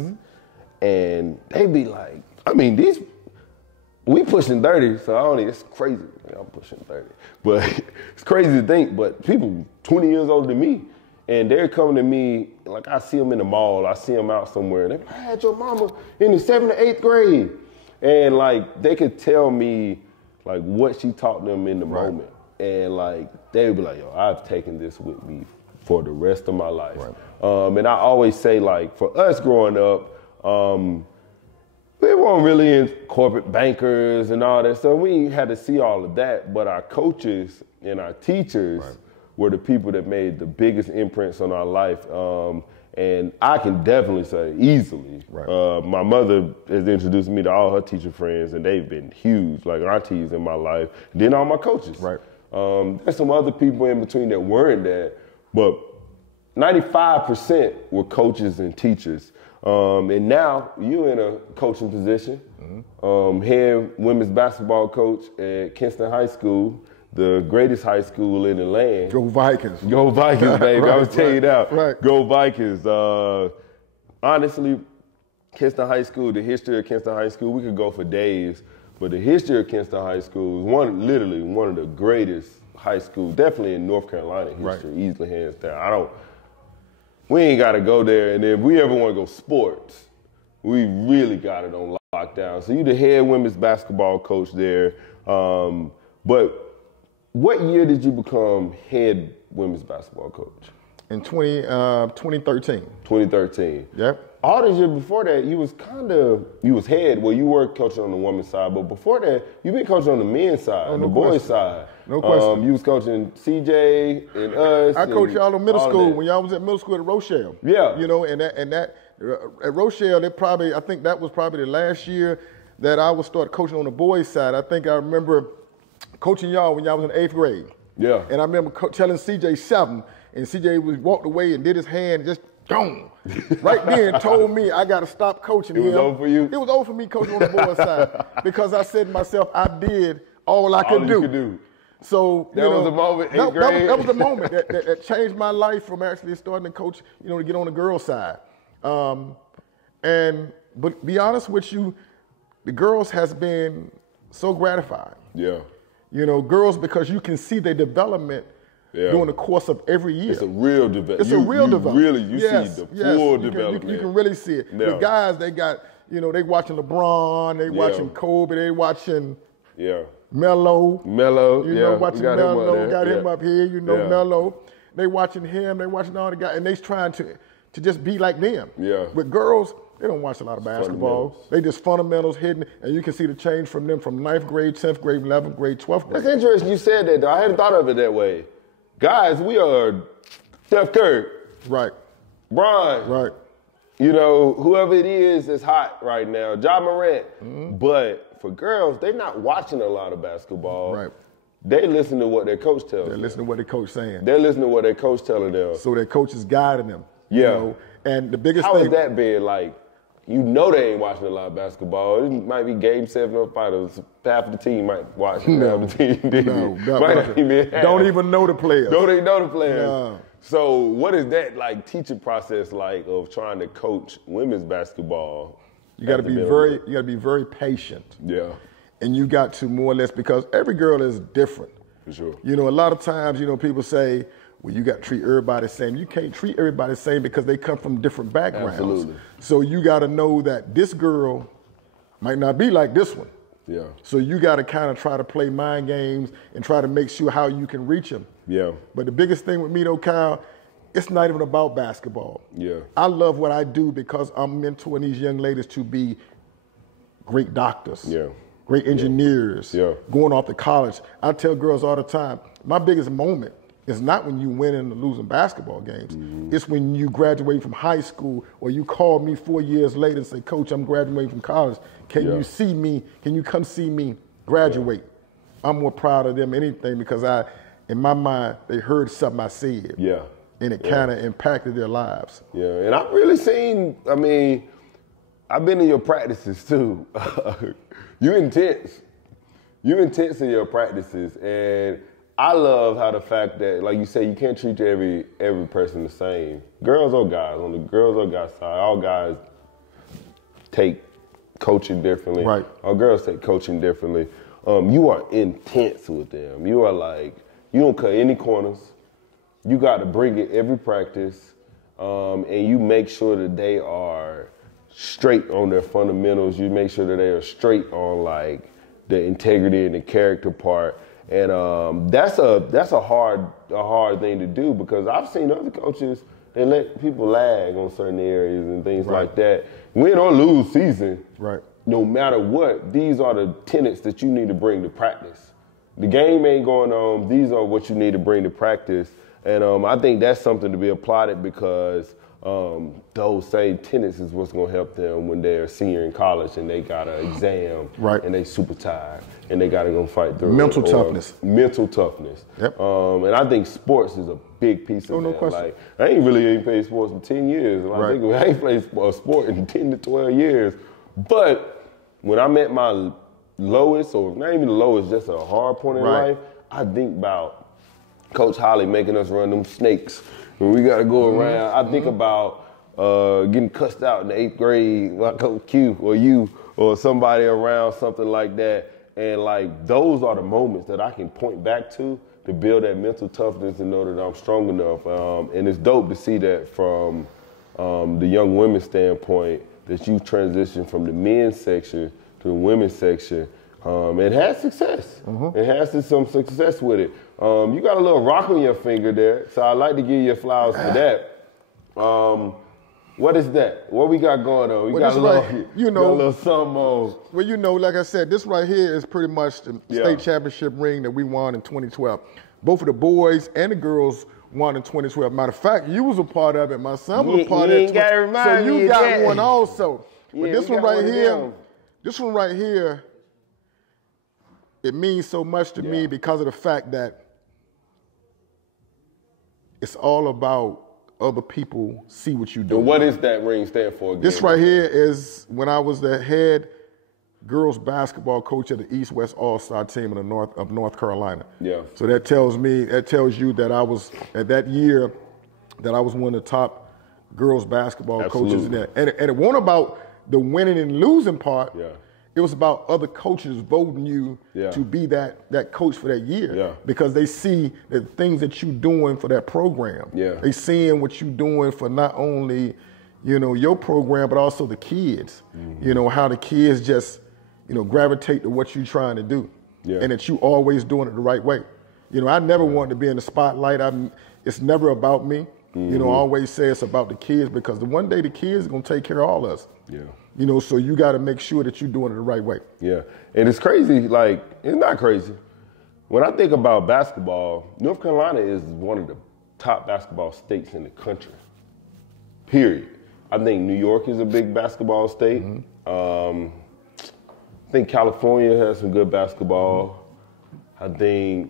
and they be like, I mean, we pushing 30, so it's crazy. I'm pushing 30. But it's crazy to think, but people 20 years older than me, and they're coming to me, like I see them in the mall, I see them out somewhere, and they're like, I had your mama in the 7th or 8th grade. And like, they could tell me like what she taught them in the moment. And like, they would be like, yo, I've taken this with me for the rest of my life. Right. And I always say, like, for us growing up, we weren't really in corporate bankers and all that, so we had to see all of that. But our coaches and our teachers were the people that made the biggest imprints on our life. And I can definitely say easily, my mother has introduced me to all her teacher friends, and they've been huge, like aunties in my life. Then all my coaches. Right. There's some other people in between that weren't that, but 95% were coaches and teachers. And now you're in a coaching position, head women's basketball coach at Kinston High School, the greatest high school in the land. Go Vikings. Go Vikings, baby. I was telling you that. Go Vikings. Honestly, Kinston High School, the history of Kinston High School, we could go for days, but the history of Kinston High School is literally one of the greatest high schools, definitely in North Carolina history, easily hands down. We ain't got to go there, and if we ever want to go sports, we really got it on lockdown. So you the head women's basketball coach there, but what year did you become head women's basketball coach? In 2013. 2013. Yep. All these years before that, you was head. Well, you were coaching on the women's side, but before that, you've been coaching on the men's side, the boys' side. No question. You was coaching CJ and us. I coached y'all in middle school when y'all was at middle school at Rochelle. Yeah. You know, and that at Rochelle, I think that was probably the last year that I would start coaching on the boys' side. I think I remember coaching y'all when y'all was in 8th grade. Yeah. And I remember telling CJ 7, and CJ walked away and did his hand and just gone. Right then told me I got to stop coaching him. It was over for you? It was over for me coaching on the boys' side because I said to myself, I did all I could do. So that was the moment, 8th grade? That was the moment that changed my life from actually starting to coach, to get on the girls' side. But be honest with you, the girls has been so gratifying. Yeah. Girls, because you can see their development during the course of every year. It's a real development. It's a real development. You see the full development. You can really see it. Yeah. The guys, they got, they watching LeBron, they watching Kobe, they watching Melo. Watching Melo, got him up here, Melo. They watching him, they watching all the guys, and they trying to just be like them. Yeah. With girls, they don't watch a lot of basketball. They just fundamentals hidden, and you can see the change from them from 9th grade, 10th grade, 11th grade, 12th grade. That's interesting you said that, though. I hadn't thought of it that way. Guys, we are Steph Curry. Right. Bron. Right. Whoever it is that's hot right now, Ja Morant. Mm-hmm. But for girls, they're not watching a lot of basketball. Right. They listen to what their coach tells them. They're listening to what their coach saying. They're listening to what their coach telling them. So their coach is guiding them. Yeah. And the biggest thing. How has that been like? They ain't watching a lot of basketball. It might be game 7 of finals. Half of the team might watch. Half of the team didn't. Don't even know the players. Don't even know the players. No. So what is that like teaching process like of trying to coach women's basketball? You got to be very patient. Yeah. And you got to more or less, because every girl is different. For sure. A lot of times, people say, well, you got to treat everybody the same. You can't treat everybody the same because they come from different backgrounds. Absolutely. So you got to know that this girl might not be like this one. Yeah. So you got to kind of try to play mind games and try to make sure how you can reach them. Yeah. But the biggest thing with me, though, Kyle, it's not even about basketball. Yeah. I love what I do because I'm mentoring these young ladies to be great doctors. Yeah. Great engineers. Yeah. Going off to college. I tell girls all the time, my biggest moment It's not when you winning or losing basketball games. It's when you graduate from high school or you call me 4 years later and say, Coach, I'm graduating from college. Can you see me? Can you come see me graduate? I'm more proud of them than anything because in my mind, they heard something I said. Yeah. And it kind of impacted their lives. Yeah, and I've really seen, I mean, I've been in your practices too. You intense. You intense in your practices, and I love how the fact that, like you say, you can't treat every person the same. Girls or guys, on the girls or guys side, all guys take coaching differently. Right. All girls take coaching differently. You are intense with them. You are like, you don't cut any corners. You got to bring it every practice, and you make sure that they are straight on their fundamentals. You make sure that they are straight on like the integrity and the character part. And that's a hard thing to do because I've seen other coaches, they let people lag on certain areas and things like that. Win or lose season, no matter what, these are the tenets that you need to bring to practice. The game ain't going on. These are what you need to bring to practice. And I think that's something to be applauded because those same tenets is what's going to help them when they're a senior in college and they got an exam and they super tired and they got to go fight through mental toughness. Mental toughness. Yep. And I think sports is a big piece of that. No question. Like, I ain't played sports in 10 years. And I think I ain't played a sport in 10 to 12 years. But when I'm at my lowest, or not even the lowest, just a hard point in life, I think about Coach Holly making us run them snakes when we got to go around. I think about getting cussed out in the 8th grade by Coach Q or you or somebody around, something like that. And like those are the moments that I can point back to build that mental toughness and know that I'm strong enough. And it's dope to see that from the young women's standpoint that you transitioned from the men's section to the women's section. It has success. It has some success with it. You got a little rock on your finger there, so I'd like to give you flowers for that. What is that? What we got going on? We got a little, got a little something on. Well, like I said, this right here is pretty much the state championship ring that we won in 2012. Both of the boys and the girls won in 2012. Matter of fact, you was a part of it. My son was a part of it. So you got one also. But this one right here, it means so much to me because of the fact that it's all about other people see what you do. What does that ring stand for again? This right here is when I was the head girls basketball coach of the East-West All-Star team in of North Carolina. Yeah. So that tells you that I was, at that year, that I was one of the top girls basketball coaches in there. And it wasn't about the winning and losing part. Yeah. It was about other coaches voting you to be that coach for that year because they see the things that you're doing for that program. Yeah. They seeing what you're doing for not only, your program, but also the kids. How the kids just, gravitate to what you're trying to do and that you always doing it the right way. I never wanted to be in the spotlight. It's never about me. I always say it's about the kids because one day the kids are going to take care of all of us. Yeah. So you got to make sure that you're doing it the right way. Yeah. And it's crazy, like, it's not crazy. When I think about basketball, North Carolina is one of the top basketball states in the country, period. I think New York is a big basketball state. I think California has some good basketball. I think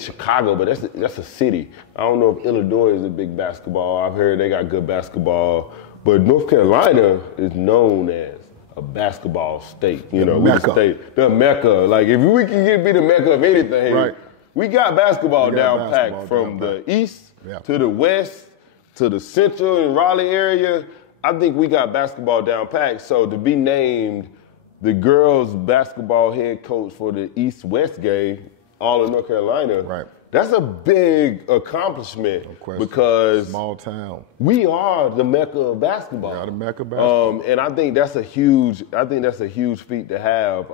Chicago, but that's a city. I don't know if Illinois is a big basketball. I've heard they got good basketball. But North Carolina is known as a basketball state. The Mecca. Like, if we can be the Mecca of anything, we got basketball down packed from the east to the west to the central and Raleigh area. I think we got basketball down packed. So to be named the girls basketball head coach for the East-West game, all in North Carolina, that's a big accomplishment because small town. We are the Mecca of basketball. We are the Mecca of basketball. And I think that's a huge feat to have.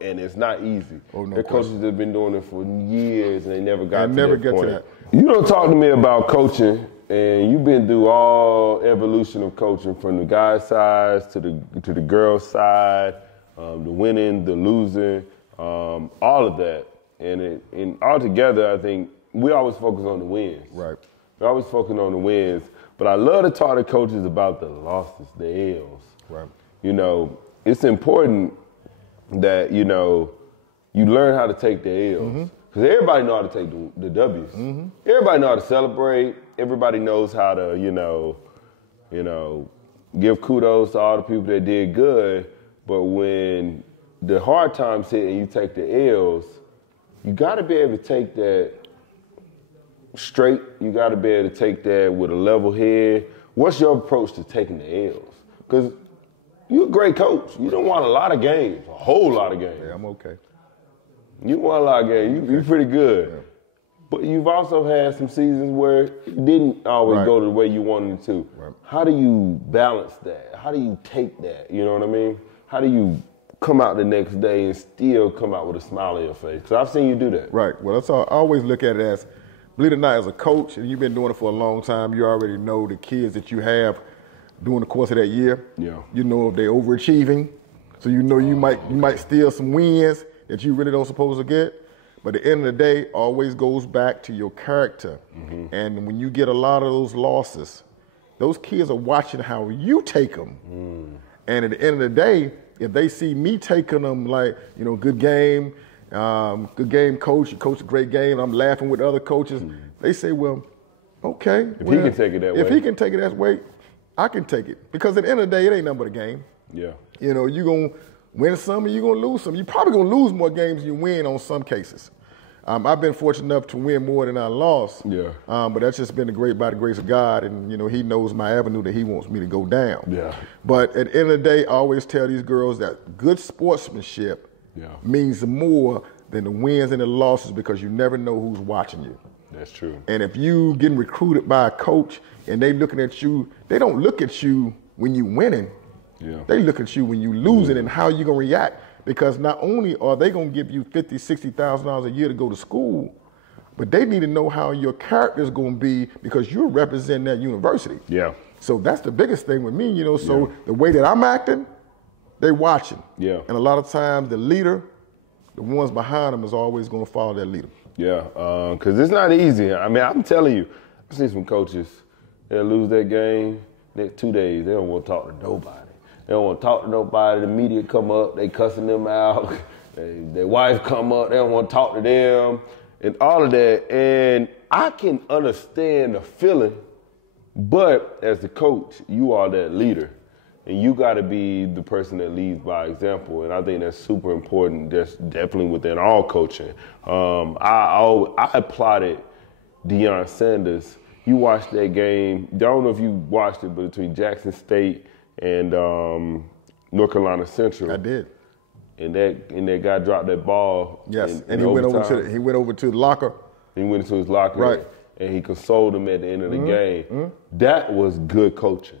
And it's not easy. The coaches have been doing it for years and they never got to that point. You don't talk to me about coaching, and you've been through all evolution of coaching from the guys' side to the girls' side, the winning, the losing, all of that. And altogether, I think we always focus on the wins. Right. We always focus on the wins. But I love to talk to coaches about the losses, the L's. Right. You know, it's important that, you know, you learn how to take the L's. Because everybody know how to take the W's. Everybody know how to celebrate. Everybody knows how to, you know, give kudos to all the people that did good. But when the hard times hit and you take the L's, you got to be able to take that straight. You got to be able to take that with a level head. What's your approach to taking the L's? Because you're a great coach. You don't want a lot of games, a whole lot of games. Yeah, I'm okay. You won a lot of games. You're pretty good. Yeah. But you've also had some seasons where it didn't always go the way you wanted it to. Right. How do you balance that? How do you take that? You know what I mean? How do you come out the next day and still come out with a smile on your face? Because I've seen you do that. Right. Well, that's all. I always look at it as, believe it or not, as a coach, and you've been doing it for a long time, you already know the kids that you have during the course of that year. Yeah. You know if they're overachieving. So you know you might steal some wins that you really don't supposed to get. But at the end of the day, always goes back to your character. And when you get a lot of those losses, those kids are watching how you take them. And at the end of the day, if they see me taking them like, you know, good game, coach, you coached a great game, I'm laughing with other coaches, they say, well, okay. If he can take it that way. If he can take it that way, I can take it. Because at the end of the day, it ain't nothing but a game. Yeah. You know, you're going to win some and you're going to lose some. You're probably going to lose more games than you win on some cases. I've been fortunate enough to win more than I lost. Yeah. But that's just been by the grace of God. And, you know, he knows my avenue that he wants me to go down. Yeah. But at the end of the day, I always tell these girls that good sportsmanship means more than the wins and the losses because you never know who's watching you. That's true. And if you getting recruited by a coach and they looking at you, they don't look at you when you winning. Yeah. They look at you when you losing and how you going to react. Because not only are they going to give you $50,000, $60,000 a year to go to school, but they need to know how your character is going to be because you're representing that university. Yeah. So that's the biggest thing with me, you know. So the way that I'm acting, they watching. Yeah. And a lot of times the leader, the ones behind them is always going to follow that leader. Yeah, because it's not easy. I mean, I'm telling you, I've seen some coaches, they'll lose that game, next 2 days, they don't want to talk to nobody. They don't want to talk to nobody. The media come up, they cussing them out. Their wife come up, they don't want to talk to them, and all of that. And I can understand the feeling, but as the coach, you are that leader. And you got to be the person that leads by example. And I think that's super important. That's definitely within all coaching. I applauded Deion Sanders. You watched that game. I don't know if you watched it, but between Jackson State and North Carolina Central. I did. And that guy dropped that ball. Yes, and he went over to the locker. He went into his locker. Right. And he consoled him at the end of the game. That was good coaching.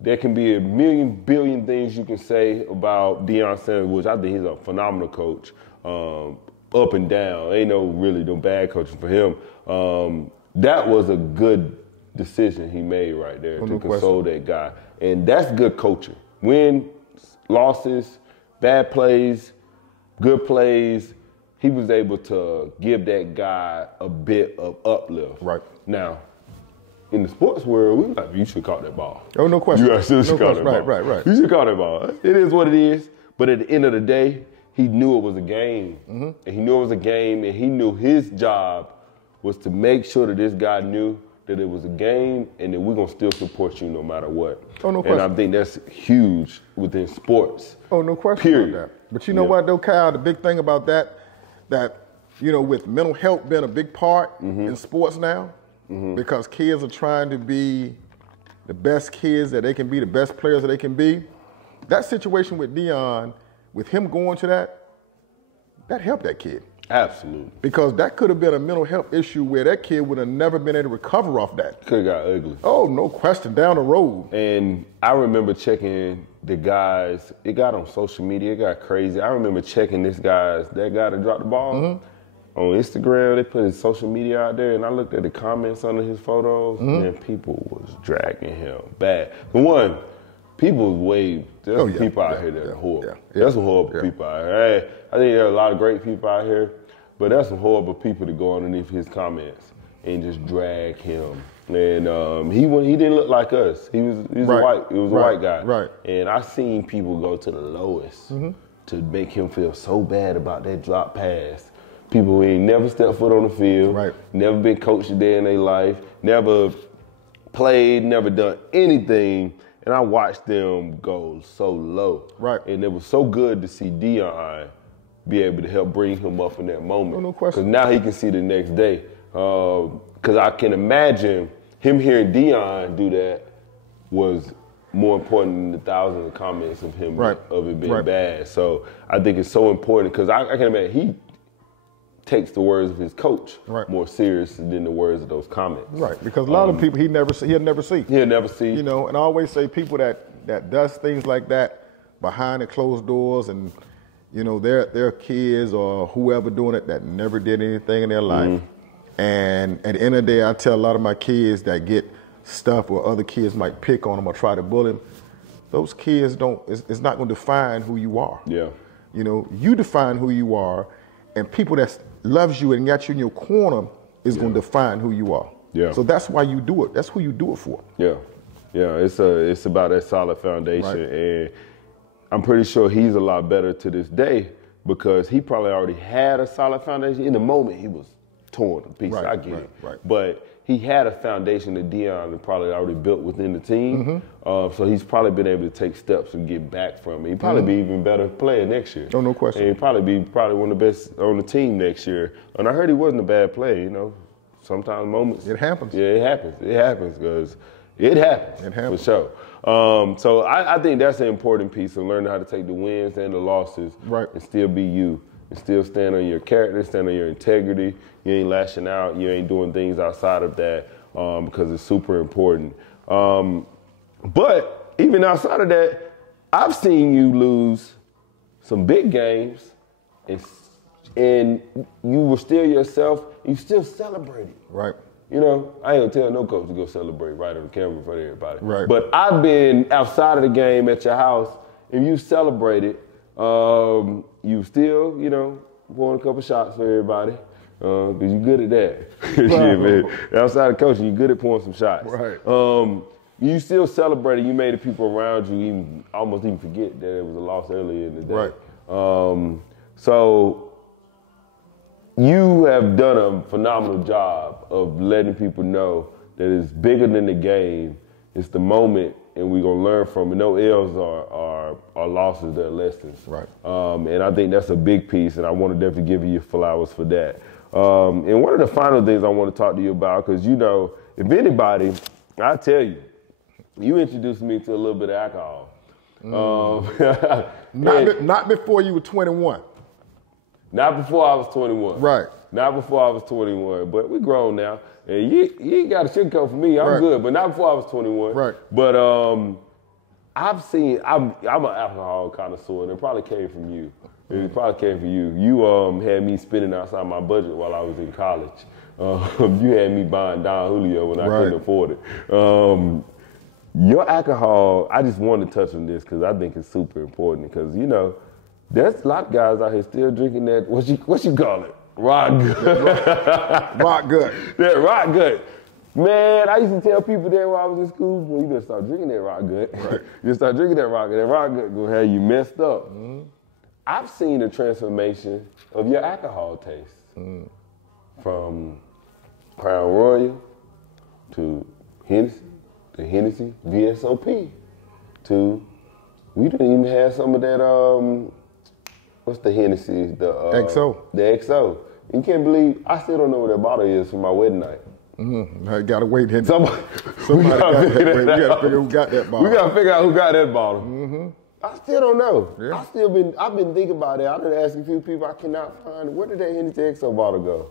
There can be a million, billion things you can say about Deion Sanders, which I think he's a phenomenal coach, up and down. Ain't no bad coaching for him. That was a good decision he made right there to console that guy. And that's good coaching. Wins, losses, bad plays, good plays, he was able to give that guy a bit of uplift. Right. Now, in the sports world, we like, you should have caught that ball. Oh, no question. You should have caught that ball. Right. You should have caught that ball. It is what it is. But at the end of the day, he knew it was a game. And he knew it was a game, and he knew his job was to make sure that this guy knew that it was a game and that we're going to still support you no matter what. Oh, no question. And I think that's huge within sports. Oh, no question period. About that. But you know what, though, Kyle, the big thing about that, you know, with mental health being a big part in sports now, because kids are trying to be the best kids that they can be, the best players that they can be. That situation with Deion, with him going to that helped that kid. Absolutely. Because that could have been a mental health issue where that kid would have never been able to recover off that. Could have got ugly. Oh, no question, down the road. And I remember checking the guys, it got on social media, it got crazy. I remember checking that guy that dropped the ball. On Instagram, they put his social media out there, and I looked at the comments under his photos, and people was dragging him bad. For one, people wave. There's people out here that are horrible. There's some horrible people out here. Hey, I think there are a lot of great people out here, But there's some horrible people that go underneath his comments and just drag him. And he didn't look like us. He was a white guy. Right. And I seen people go to the lowest to make him feel so bad about that drop pass. People who ain't never stepped foot on the field, never been coached a day in their life, never played, never done anything. And I watched them go so low. Right. And it was so good to see Dion be able to help bring him up in that moment. No question. Because now he can see the next day. Because I can imagine him hearing Dion do that was more important than the thousands of comments of him of it being bad. So I think it's so important because I can imagine he takes the words of his coach more serious than the words of those comments. Right, because a lot of people he'll never see. He'll never see. You know, and I always say people that does things like that behind the closed doors and, you know, their kids or whoever doing it that never did anything in their life. And at the end of the day, I tell a lot of my kids that get stuff where other kids might pick on them or try to bully them, those kids it's not going to define who you are. Yeah. You know, you define who you are, and people that loves you and got you in your corner is going to define who you are. Yeah. So that's why you do it. That's who you do it for. Yeah. Yeah, it's about that solid foundation. And I'm pretty sure he's a lot better to this day because he probably already had a solid foundation. In the moment, he was torn to pieces. I get it. But he had a foundation that Dion had probably already built within the team. So he's probably been able to take steps and get back from it. He'd probably be even better player next year. Oh, no question. And he'd probably be one of the best on the team next year. And I heard he wasn't a bad player, you know. Sometimes moments. It happens. Yeah, it happens. It happens because it happens. It happens. For sure. So I think that's an important piece of learning how to take the wins and the losses and still be you. And still stand on your character, stand on your integrity. You ain't lashing out. You ain't doing things outside of that because it's super important. But even outside of that, I've seen you lose some big games and you were still yourself. You still celebrated. Right. You know, I ain't gonna tell no coach to go celebrate right on the camera in front of everybody. Right. But I've been outside of the game at your house and you celebrated. You still, you know, pouring a couple shots for everybody because you're good at that. Yeah, man. Outside of coaching, you're good at pouring some shots. Right. You still celebrated. You made the people around you almost even forget that it was a loss earlier in the day. Right. So you have done a phenomenal job of letting people know that it's bigger than the game. It's the moment, and we're going to learn from it. No L's are losses, they're lessons. Right. And I think that's a big piece, and I want to definitely give you flowers for that. And one of the final things I want to talk to you about, because, you know, if anybody, I tell you, you introduced me to a little bit of alcohol. Not before you were 21. Not before I was 21. Right. Not before I was 21, but we grown now. And you ain't got a sugarcoat for me. I'm good, but not before I was 21. Right. But I'm an alcohol connoisseur, and it probably came from you. It probably came from you. You had me spending outside my budget while I was in college. You had me buying Don Julio when I couldn't afford it. Your alcohol, I just want to touch on this because I think it's super important because, you know, there's a lot of guys out here still drinking that, what you call it? Rock good. Rock good. Yeah, rock good. Man, I used to tell people that while I was in school, well, you better start drinking that rock good. Right. You start drinking that rock good. That rock good gonna have you messed up. I've seen the transformation of your alcohol taste from Crown Royal to Hennessy, VSOP, to we didn't even have some of that. What's the Hennessy? The XO. The XO. You can't believe I still don't know what that bottle is for my wedding night. I gotta wait. Somebody got that. We gotta figure who got that bottle. We gotta figure out who got that bottle. I still don't know. Yeah. I've been thinking about it. I've been asking a few people. I cannot find where did that Hennessy XO bottle go?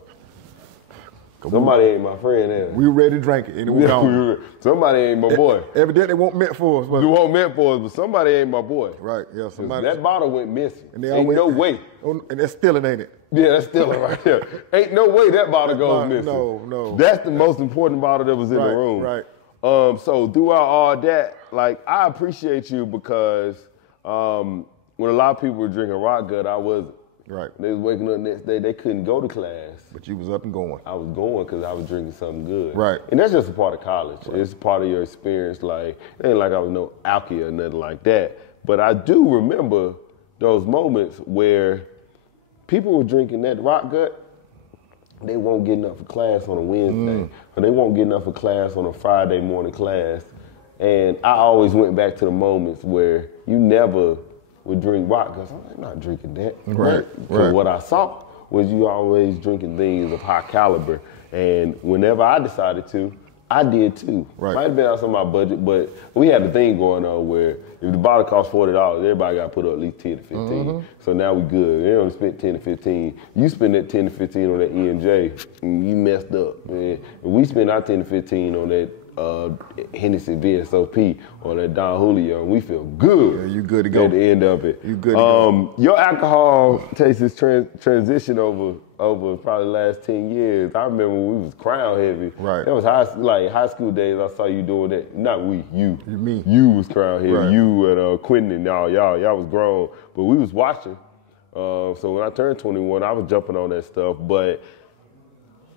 Somebody ain't my friend there. We were ready to drink it, and it was gone. Somebody ain't my boy. Evidently, it wasn't meant for us. It wasn't meant for us, but somebody ain't my boy. Right, yeah. Somebody. That bottle went missing. And ain't no way. And that's stealing, ain't it? Yeah, that's stealing right there. Ain't no way that bottle goes missing. No. That's the most important bottle that was in the room. Right. So throughout all that, like, I appreciate you because when a lot of people were drinking rock good, I wasn't. Right. They was waking up the next day, they couldn't go to class. But you was up and going. I was going because I was drinking something good. Right. And that's just a part of college. Right. It's part of your experience. Like, it ain't like I was no alky or nothing like that. But I do remember those moments where people were drinking that rock gut. They won't get enough for class on a Wednesday, or they won't get enough for class on a Friday morning class. And I always went back to the moments where you never would drink rock because I'm not drinking that. Right. Because what I saw was you always drinking things of high caliber. And whenever I decided to, I did too. Right. Might have been outside my budget, but we had the thing going on where if the bottle costs $40, everybody got to put up at least 10 to 15. So now we good. They only spent 10 to 15. You spend that 10 to 15 on that E&J, and you messed up, man. And we spend our 10 to 15 on that Hennessy VSOP or that Don Julio, and we feel good. Yeah, you good to go at the end of it. You good to go. Your alcohol taste has transition over probably the last 10 years. I remember when we was crown heavy. Right. That was high school days. I saw you doing that. Not we, you. Me. You was crown heavy. Right. You and Quentin, y'all was grown, but we was watching. So when I turned 21, I was jumping on that stuff. But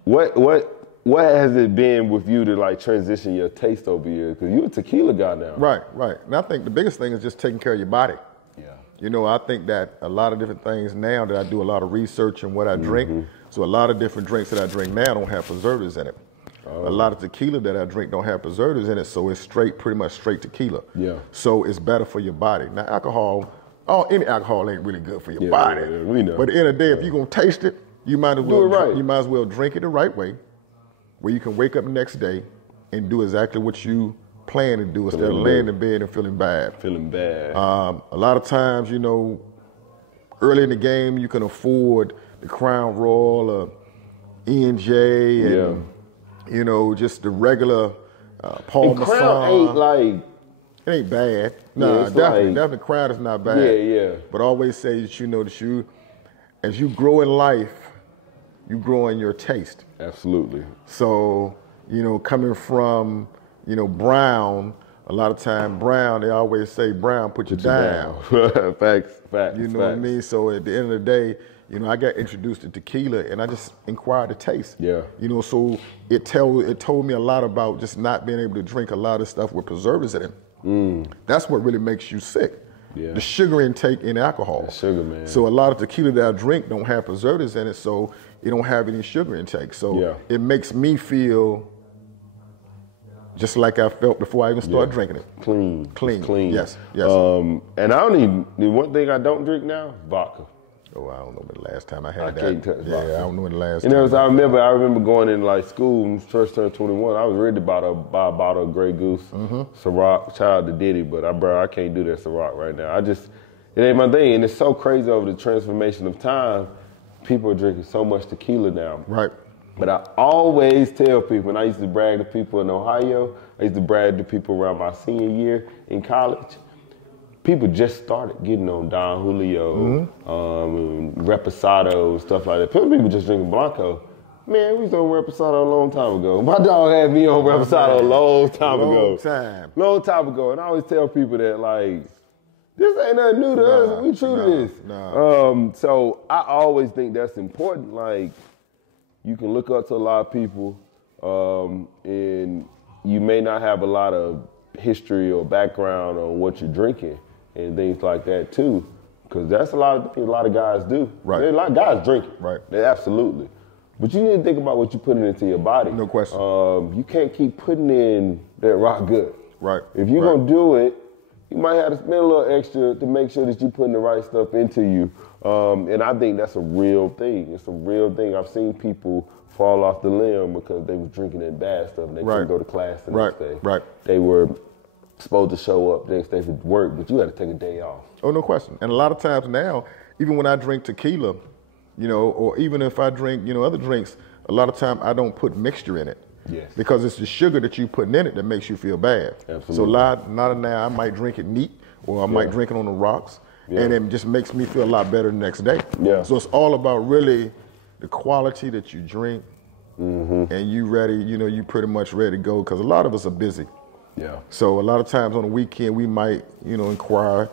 what has it been with you to like transition your taste over years? Because you're a tequila guy now. Right. And I think the biggest thing is just taking care of your body. Yeah. You know, I think that a lot of different things now that I do a lot of research in what I drink. So a lot of different drinks that I drink now don't have preservatives in it. A lot of tequila that I drink don't have preservatives in it, so it's pretty much straight tequila. Yeah. So it's better for your body. Now alcohol, any alcohol ain't really good for your body. Yeah, we know. But at the end of the day, if you're gonna taste it, you might as well do it right. You might as well drink it the right way, where you can wake up the next day and do exactly what you plan to do instead of laying in bed and feeling bad. A lot of times, you know, early in the game, you can afford the Crown Royal or E&J and, you know, just the regular Paul Masson. Crown ain't like... It ain't bad. No, definitely Crown is not bad. Yeah. But I always say that, you know, that as you grow in life, you grow in your taste. Absolutely. So, you know, coming from, you know, brown, a lot of time brown, they always say brown, put you down. Facts. You know what I mean? So at the end of the day, you know, I got introduced to tequila and I just inquired the taste. Yeah. You know, so it told me a lot about just not being able to drink a lot of stuff with preservatives in it. That's what really makes you sick. Yeah. The sugar intake in alcohol. The sugar, man. So a lot of tequila that I drink don't have preservatives in it, so it don't have any sugar intake. So it makes me feel just like I felt before I even started drinking it. Clean. Yes. And the one thing I don't drink now, vodka. Oh, I don't know the last time I had that. I can't touch vodka. I don't know the last time. I remember going in like school, when I first turned 21, I was ready to buy a bottle of Grey Goose, Ciroc, child to Diddy, but I can't do that Ciroc right now. It ain't my thing. And it's so crazy over the transformation of time. People are drinking so much tequila now. Right. But I always tell people, and I used to brag to people in Ohio, I used to brag to people around my senior year in college, people just started getting on Don Julio, Reposado, stuff like that. People just drinking Blanco. Man, we was on Reposado a long time ago. My dog had me on Reposado a long time ago. And I always tell people that, like, this ain't nothing new to us. We true to this. So I always think that's important. Like, you can look up to a lot of people, and you may not have a lot of history or background on what you're drinking and things like that too, because that's a lot of guys do. Right. A lot of guys drink it. Right. They absolutely. But you need to think about what you're putting into your body. No question. You can't keep putting in that rock good. Right. If you're gonna do it, you might have to spend a little extra to make sure that you're putting the right stuff into you. And I think that's a real thing. It's a real thing. I've seen people fall off the limb because they were drinking that bad stuff and they couldn't go to class the next day. Right. They were supposed to show up the next day for work, but you had to take a day off. Oh, no question. And a lot of times now, even when I drink tequila, you know, or even if I drink, you know, other drinks, a lot of time I don't put mixture in it. Yes. Because it's the sugar that you putting in it that makes you feel bad. Absolutely. So a lot of now I might drink it neat or I might drink it on the rocks, and it just makes me feel a lot better the next day. Yeah. So it's all about really the quality that you drink, and you ready, you know, you pretty much ready to go, because a lot of us are busy. Yeah. So a lot of times on the weekend we might, you know, inquire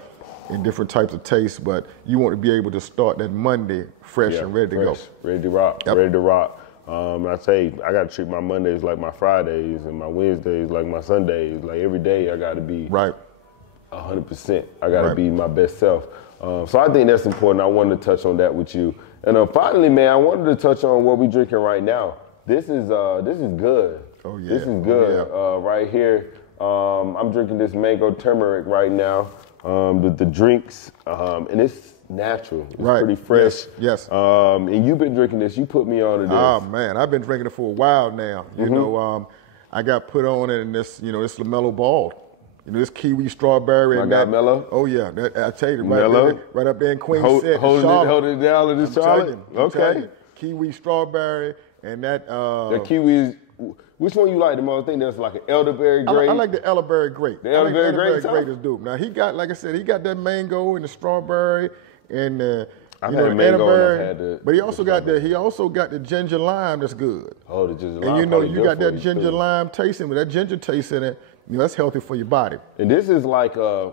in different types of tastes, but you want to be able to start that Monday fresh and ready to go. Ready to rock, ready to rock. I say I got to treat my Mondays like my Fridays and my Wednesdays like my Sundays. Like every day I got to be 100%. I got to be my best self. So I think that's important. I wanted to touch on that with you. And finally, man, I wanted to touch on what we're drinking right now. This is good. Oh yeah. This is good right here. I'm drinking this mango turmeric right now. The drinks, and it's natural. It's pretty fresh. Yes. And you've been drinking this. You put me on to this. Oh man, I've been drinking it for a while now. You know, I got put on it in this, this LaMelo Ball. This kiwi strawberry. I got mellow. Oh yeah, I tell you, right up there in Queen City. Hold it down in this Charlotte. Okay. Kiwi strawberry and that. The kiwi is. Which one you like the most? I think that's like an elderberry grape. I like the elderberry grape. The elderberry grape is dope. Now he got, like I said, he got that mango and the strawberry and I've had mango and I've had the. But he also got the ginger lime that's good. Oh, the ginger lime. And you got that ginger lime tasting with that ginger taste in it. That's healthy for your body. And this is like a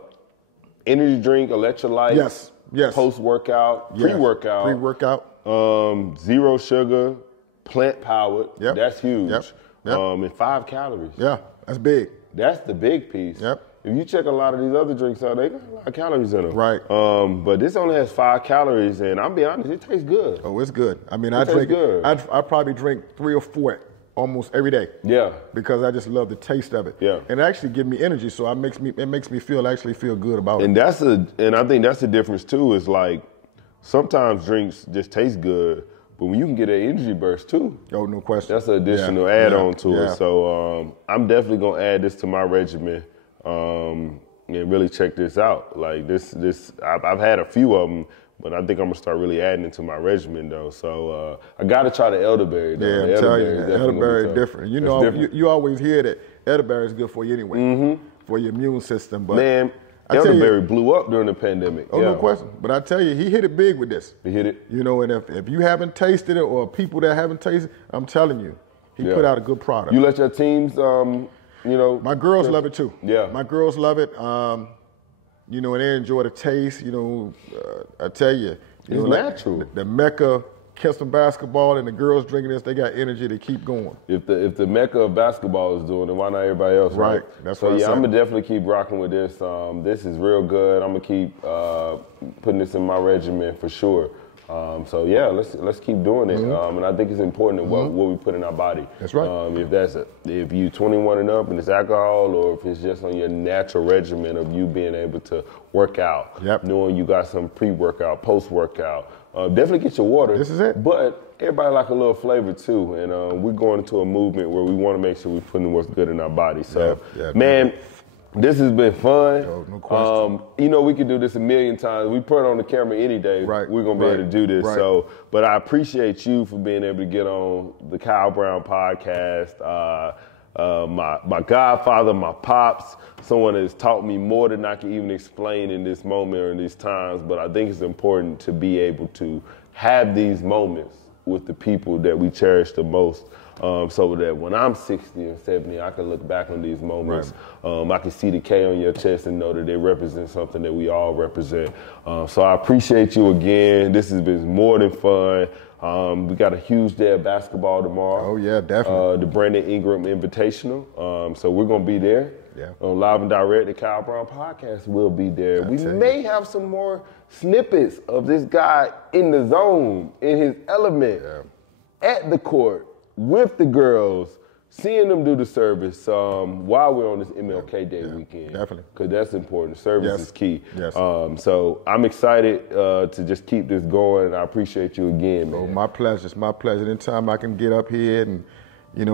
energy drink, electrolyte. Yes. Post-workout, pre-workout. Pre-workout. 0 sugar, plant-powered. Yep. That's huge. Yep. And 5 calories. Yeah, that's big. That's the big piece. Yep. If you check a lot of these other drinks out, they got a lot of calories in them. Right. But this only has 5 calories, and I'll be honest, it tastes good. Oh, it's good. I mean, I probably drink 3 or 4 almost every day. Yeah. Because I just love the taste of it. Yeah. And it actually gives me energy, so it makes me feel good about it. And I think that's the difference too. Is like sometimes drinks just taste good, but when you can get an energy burst too. Oh, no question. That's an additional add-on to it. So I'm definitely gonna add this to my regimen and really check this out. Like this, I've had a few of them. But I think I'm gonna start really adding it to my regimen though. So I gotta try the elderberry though. Yeah, I'm telling you, elderberry is different. You know, you always hear that elderberry is good for you anyway, for your immune system. But man, elderberry blew up during the pandemic. Oh, no question. But I tell you, he hit it big with this. He hit it. You know, and if you haven't tasted it or people that haven't tasted it, I'm telling you, he put out a good product. You let your teams, my girls love it too. Yeah. My girls love it. And they enjoy the taste. I tell you, it's natural. The Mecca, Kinston basketball, and the girls drinking this, they got energy to keep going. If the Mecca of basketball is doing it, why not everybody else? Right. That's so what I'm gonna definitely keep rocking with this. This is real good. I'm gonna keep putting this in my regimen for sure. Let's keep doing it. And I think it's important what we put in our body. That's right. If you 21 and up and it's alcohol, or if it's just on your natural regimen of you being able to work out, knowing you got some pre-workout, post-workout, definitely get your water. This is it. But everybody like a little flavor too, and we're going into a movement where we want to make sure we're putting what's good in our body. So, man. This has been fun. No question. We could do this a million times. We put it on the camera any day. Right. We're gonna be able to do this. Right. So, but I appreciate you for being able to get on the Kyle Brown podcast. My godfather, my pops, someone that has taught me more than I can even explain in this moment or in these times. But I think it's important to be able to have these moments with the people that we cherish the most. So that when I'm 60 and 70, I can look back on these moments. I can see the K on your chest and know that they represent something that we all represent. So I appreciate you again. This has been more than fun. We got a huge day of basketball tomorrow. Oh, yeah, definitely. The Brandon Ingram Invitational. So we're going to be there. Yeah. On Live and Direct, the Kyle Brown podcast will be there. We may have some more snippets of this guy in the zone, in his element, at the court, with the girls, seeing them do the service while we're on this MLK Day weekend. Definitely. Because that's important. Service is key. Yes. So I'm excited to just keep this going. I appreciate you again, man. Oh, my pleasure. It's my pleasure. Anytime I can get up here and,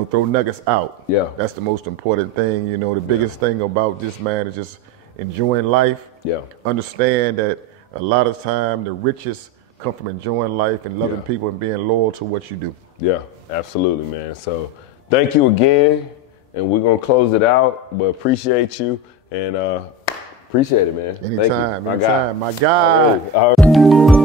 throw nuggets out. Yeah. That's the most important thing. The biggest thing about this, man, is just enjoying life. Yeah. Understand that a lot of time the richest come from enjoying life and loving people and being loyal to what you do. Yeah, absolutely, man. So thank you again, and we're going to close it out, but appreciate you, and appreciate it, man. Anytime, Thank you. my guy.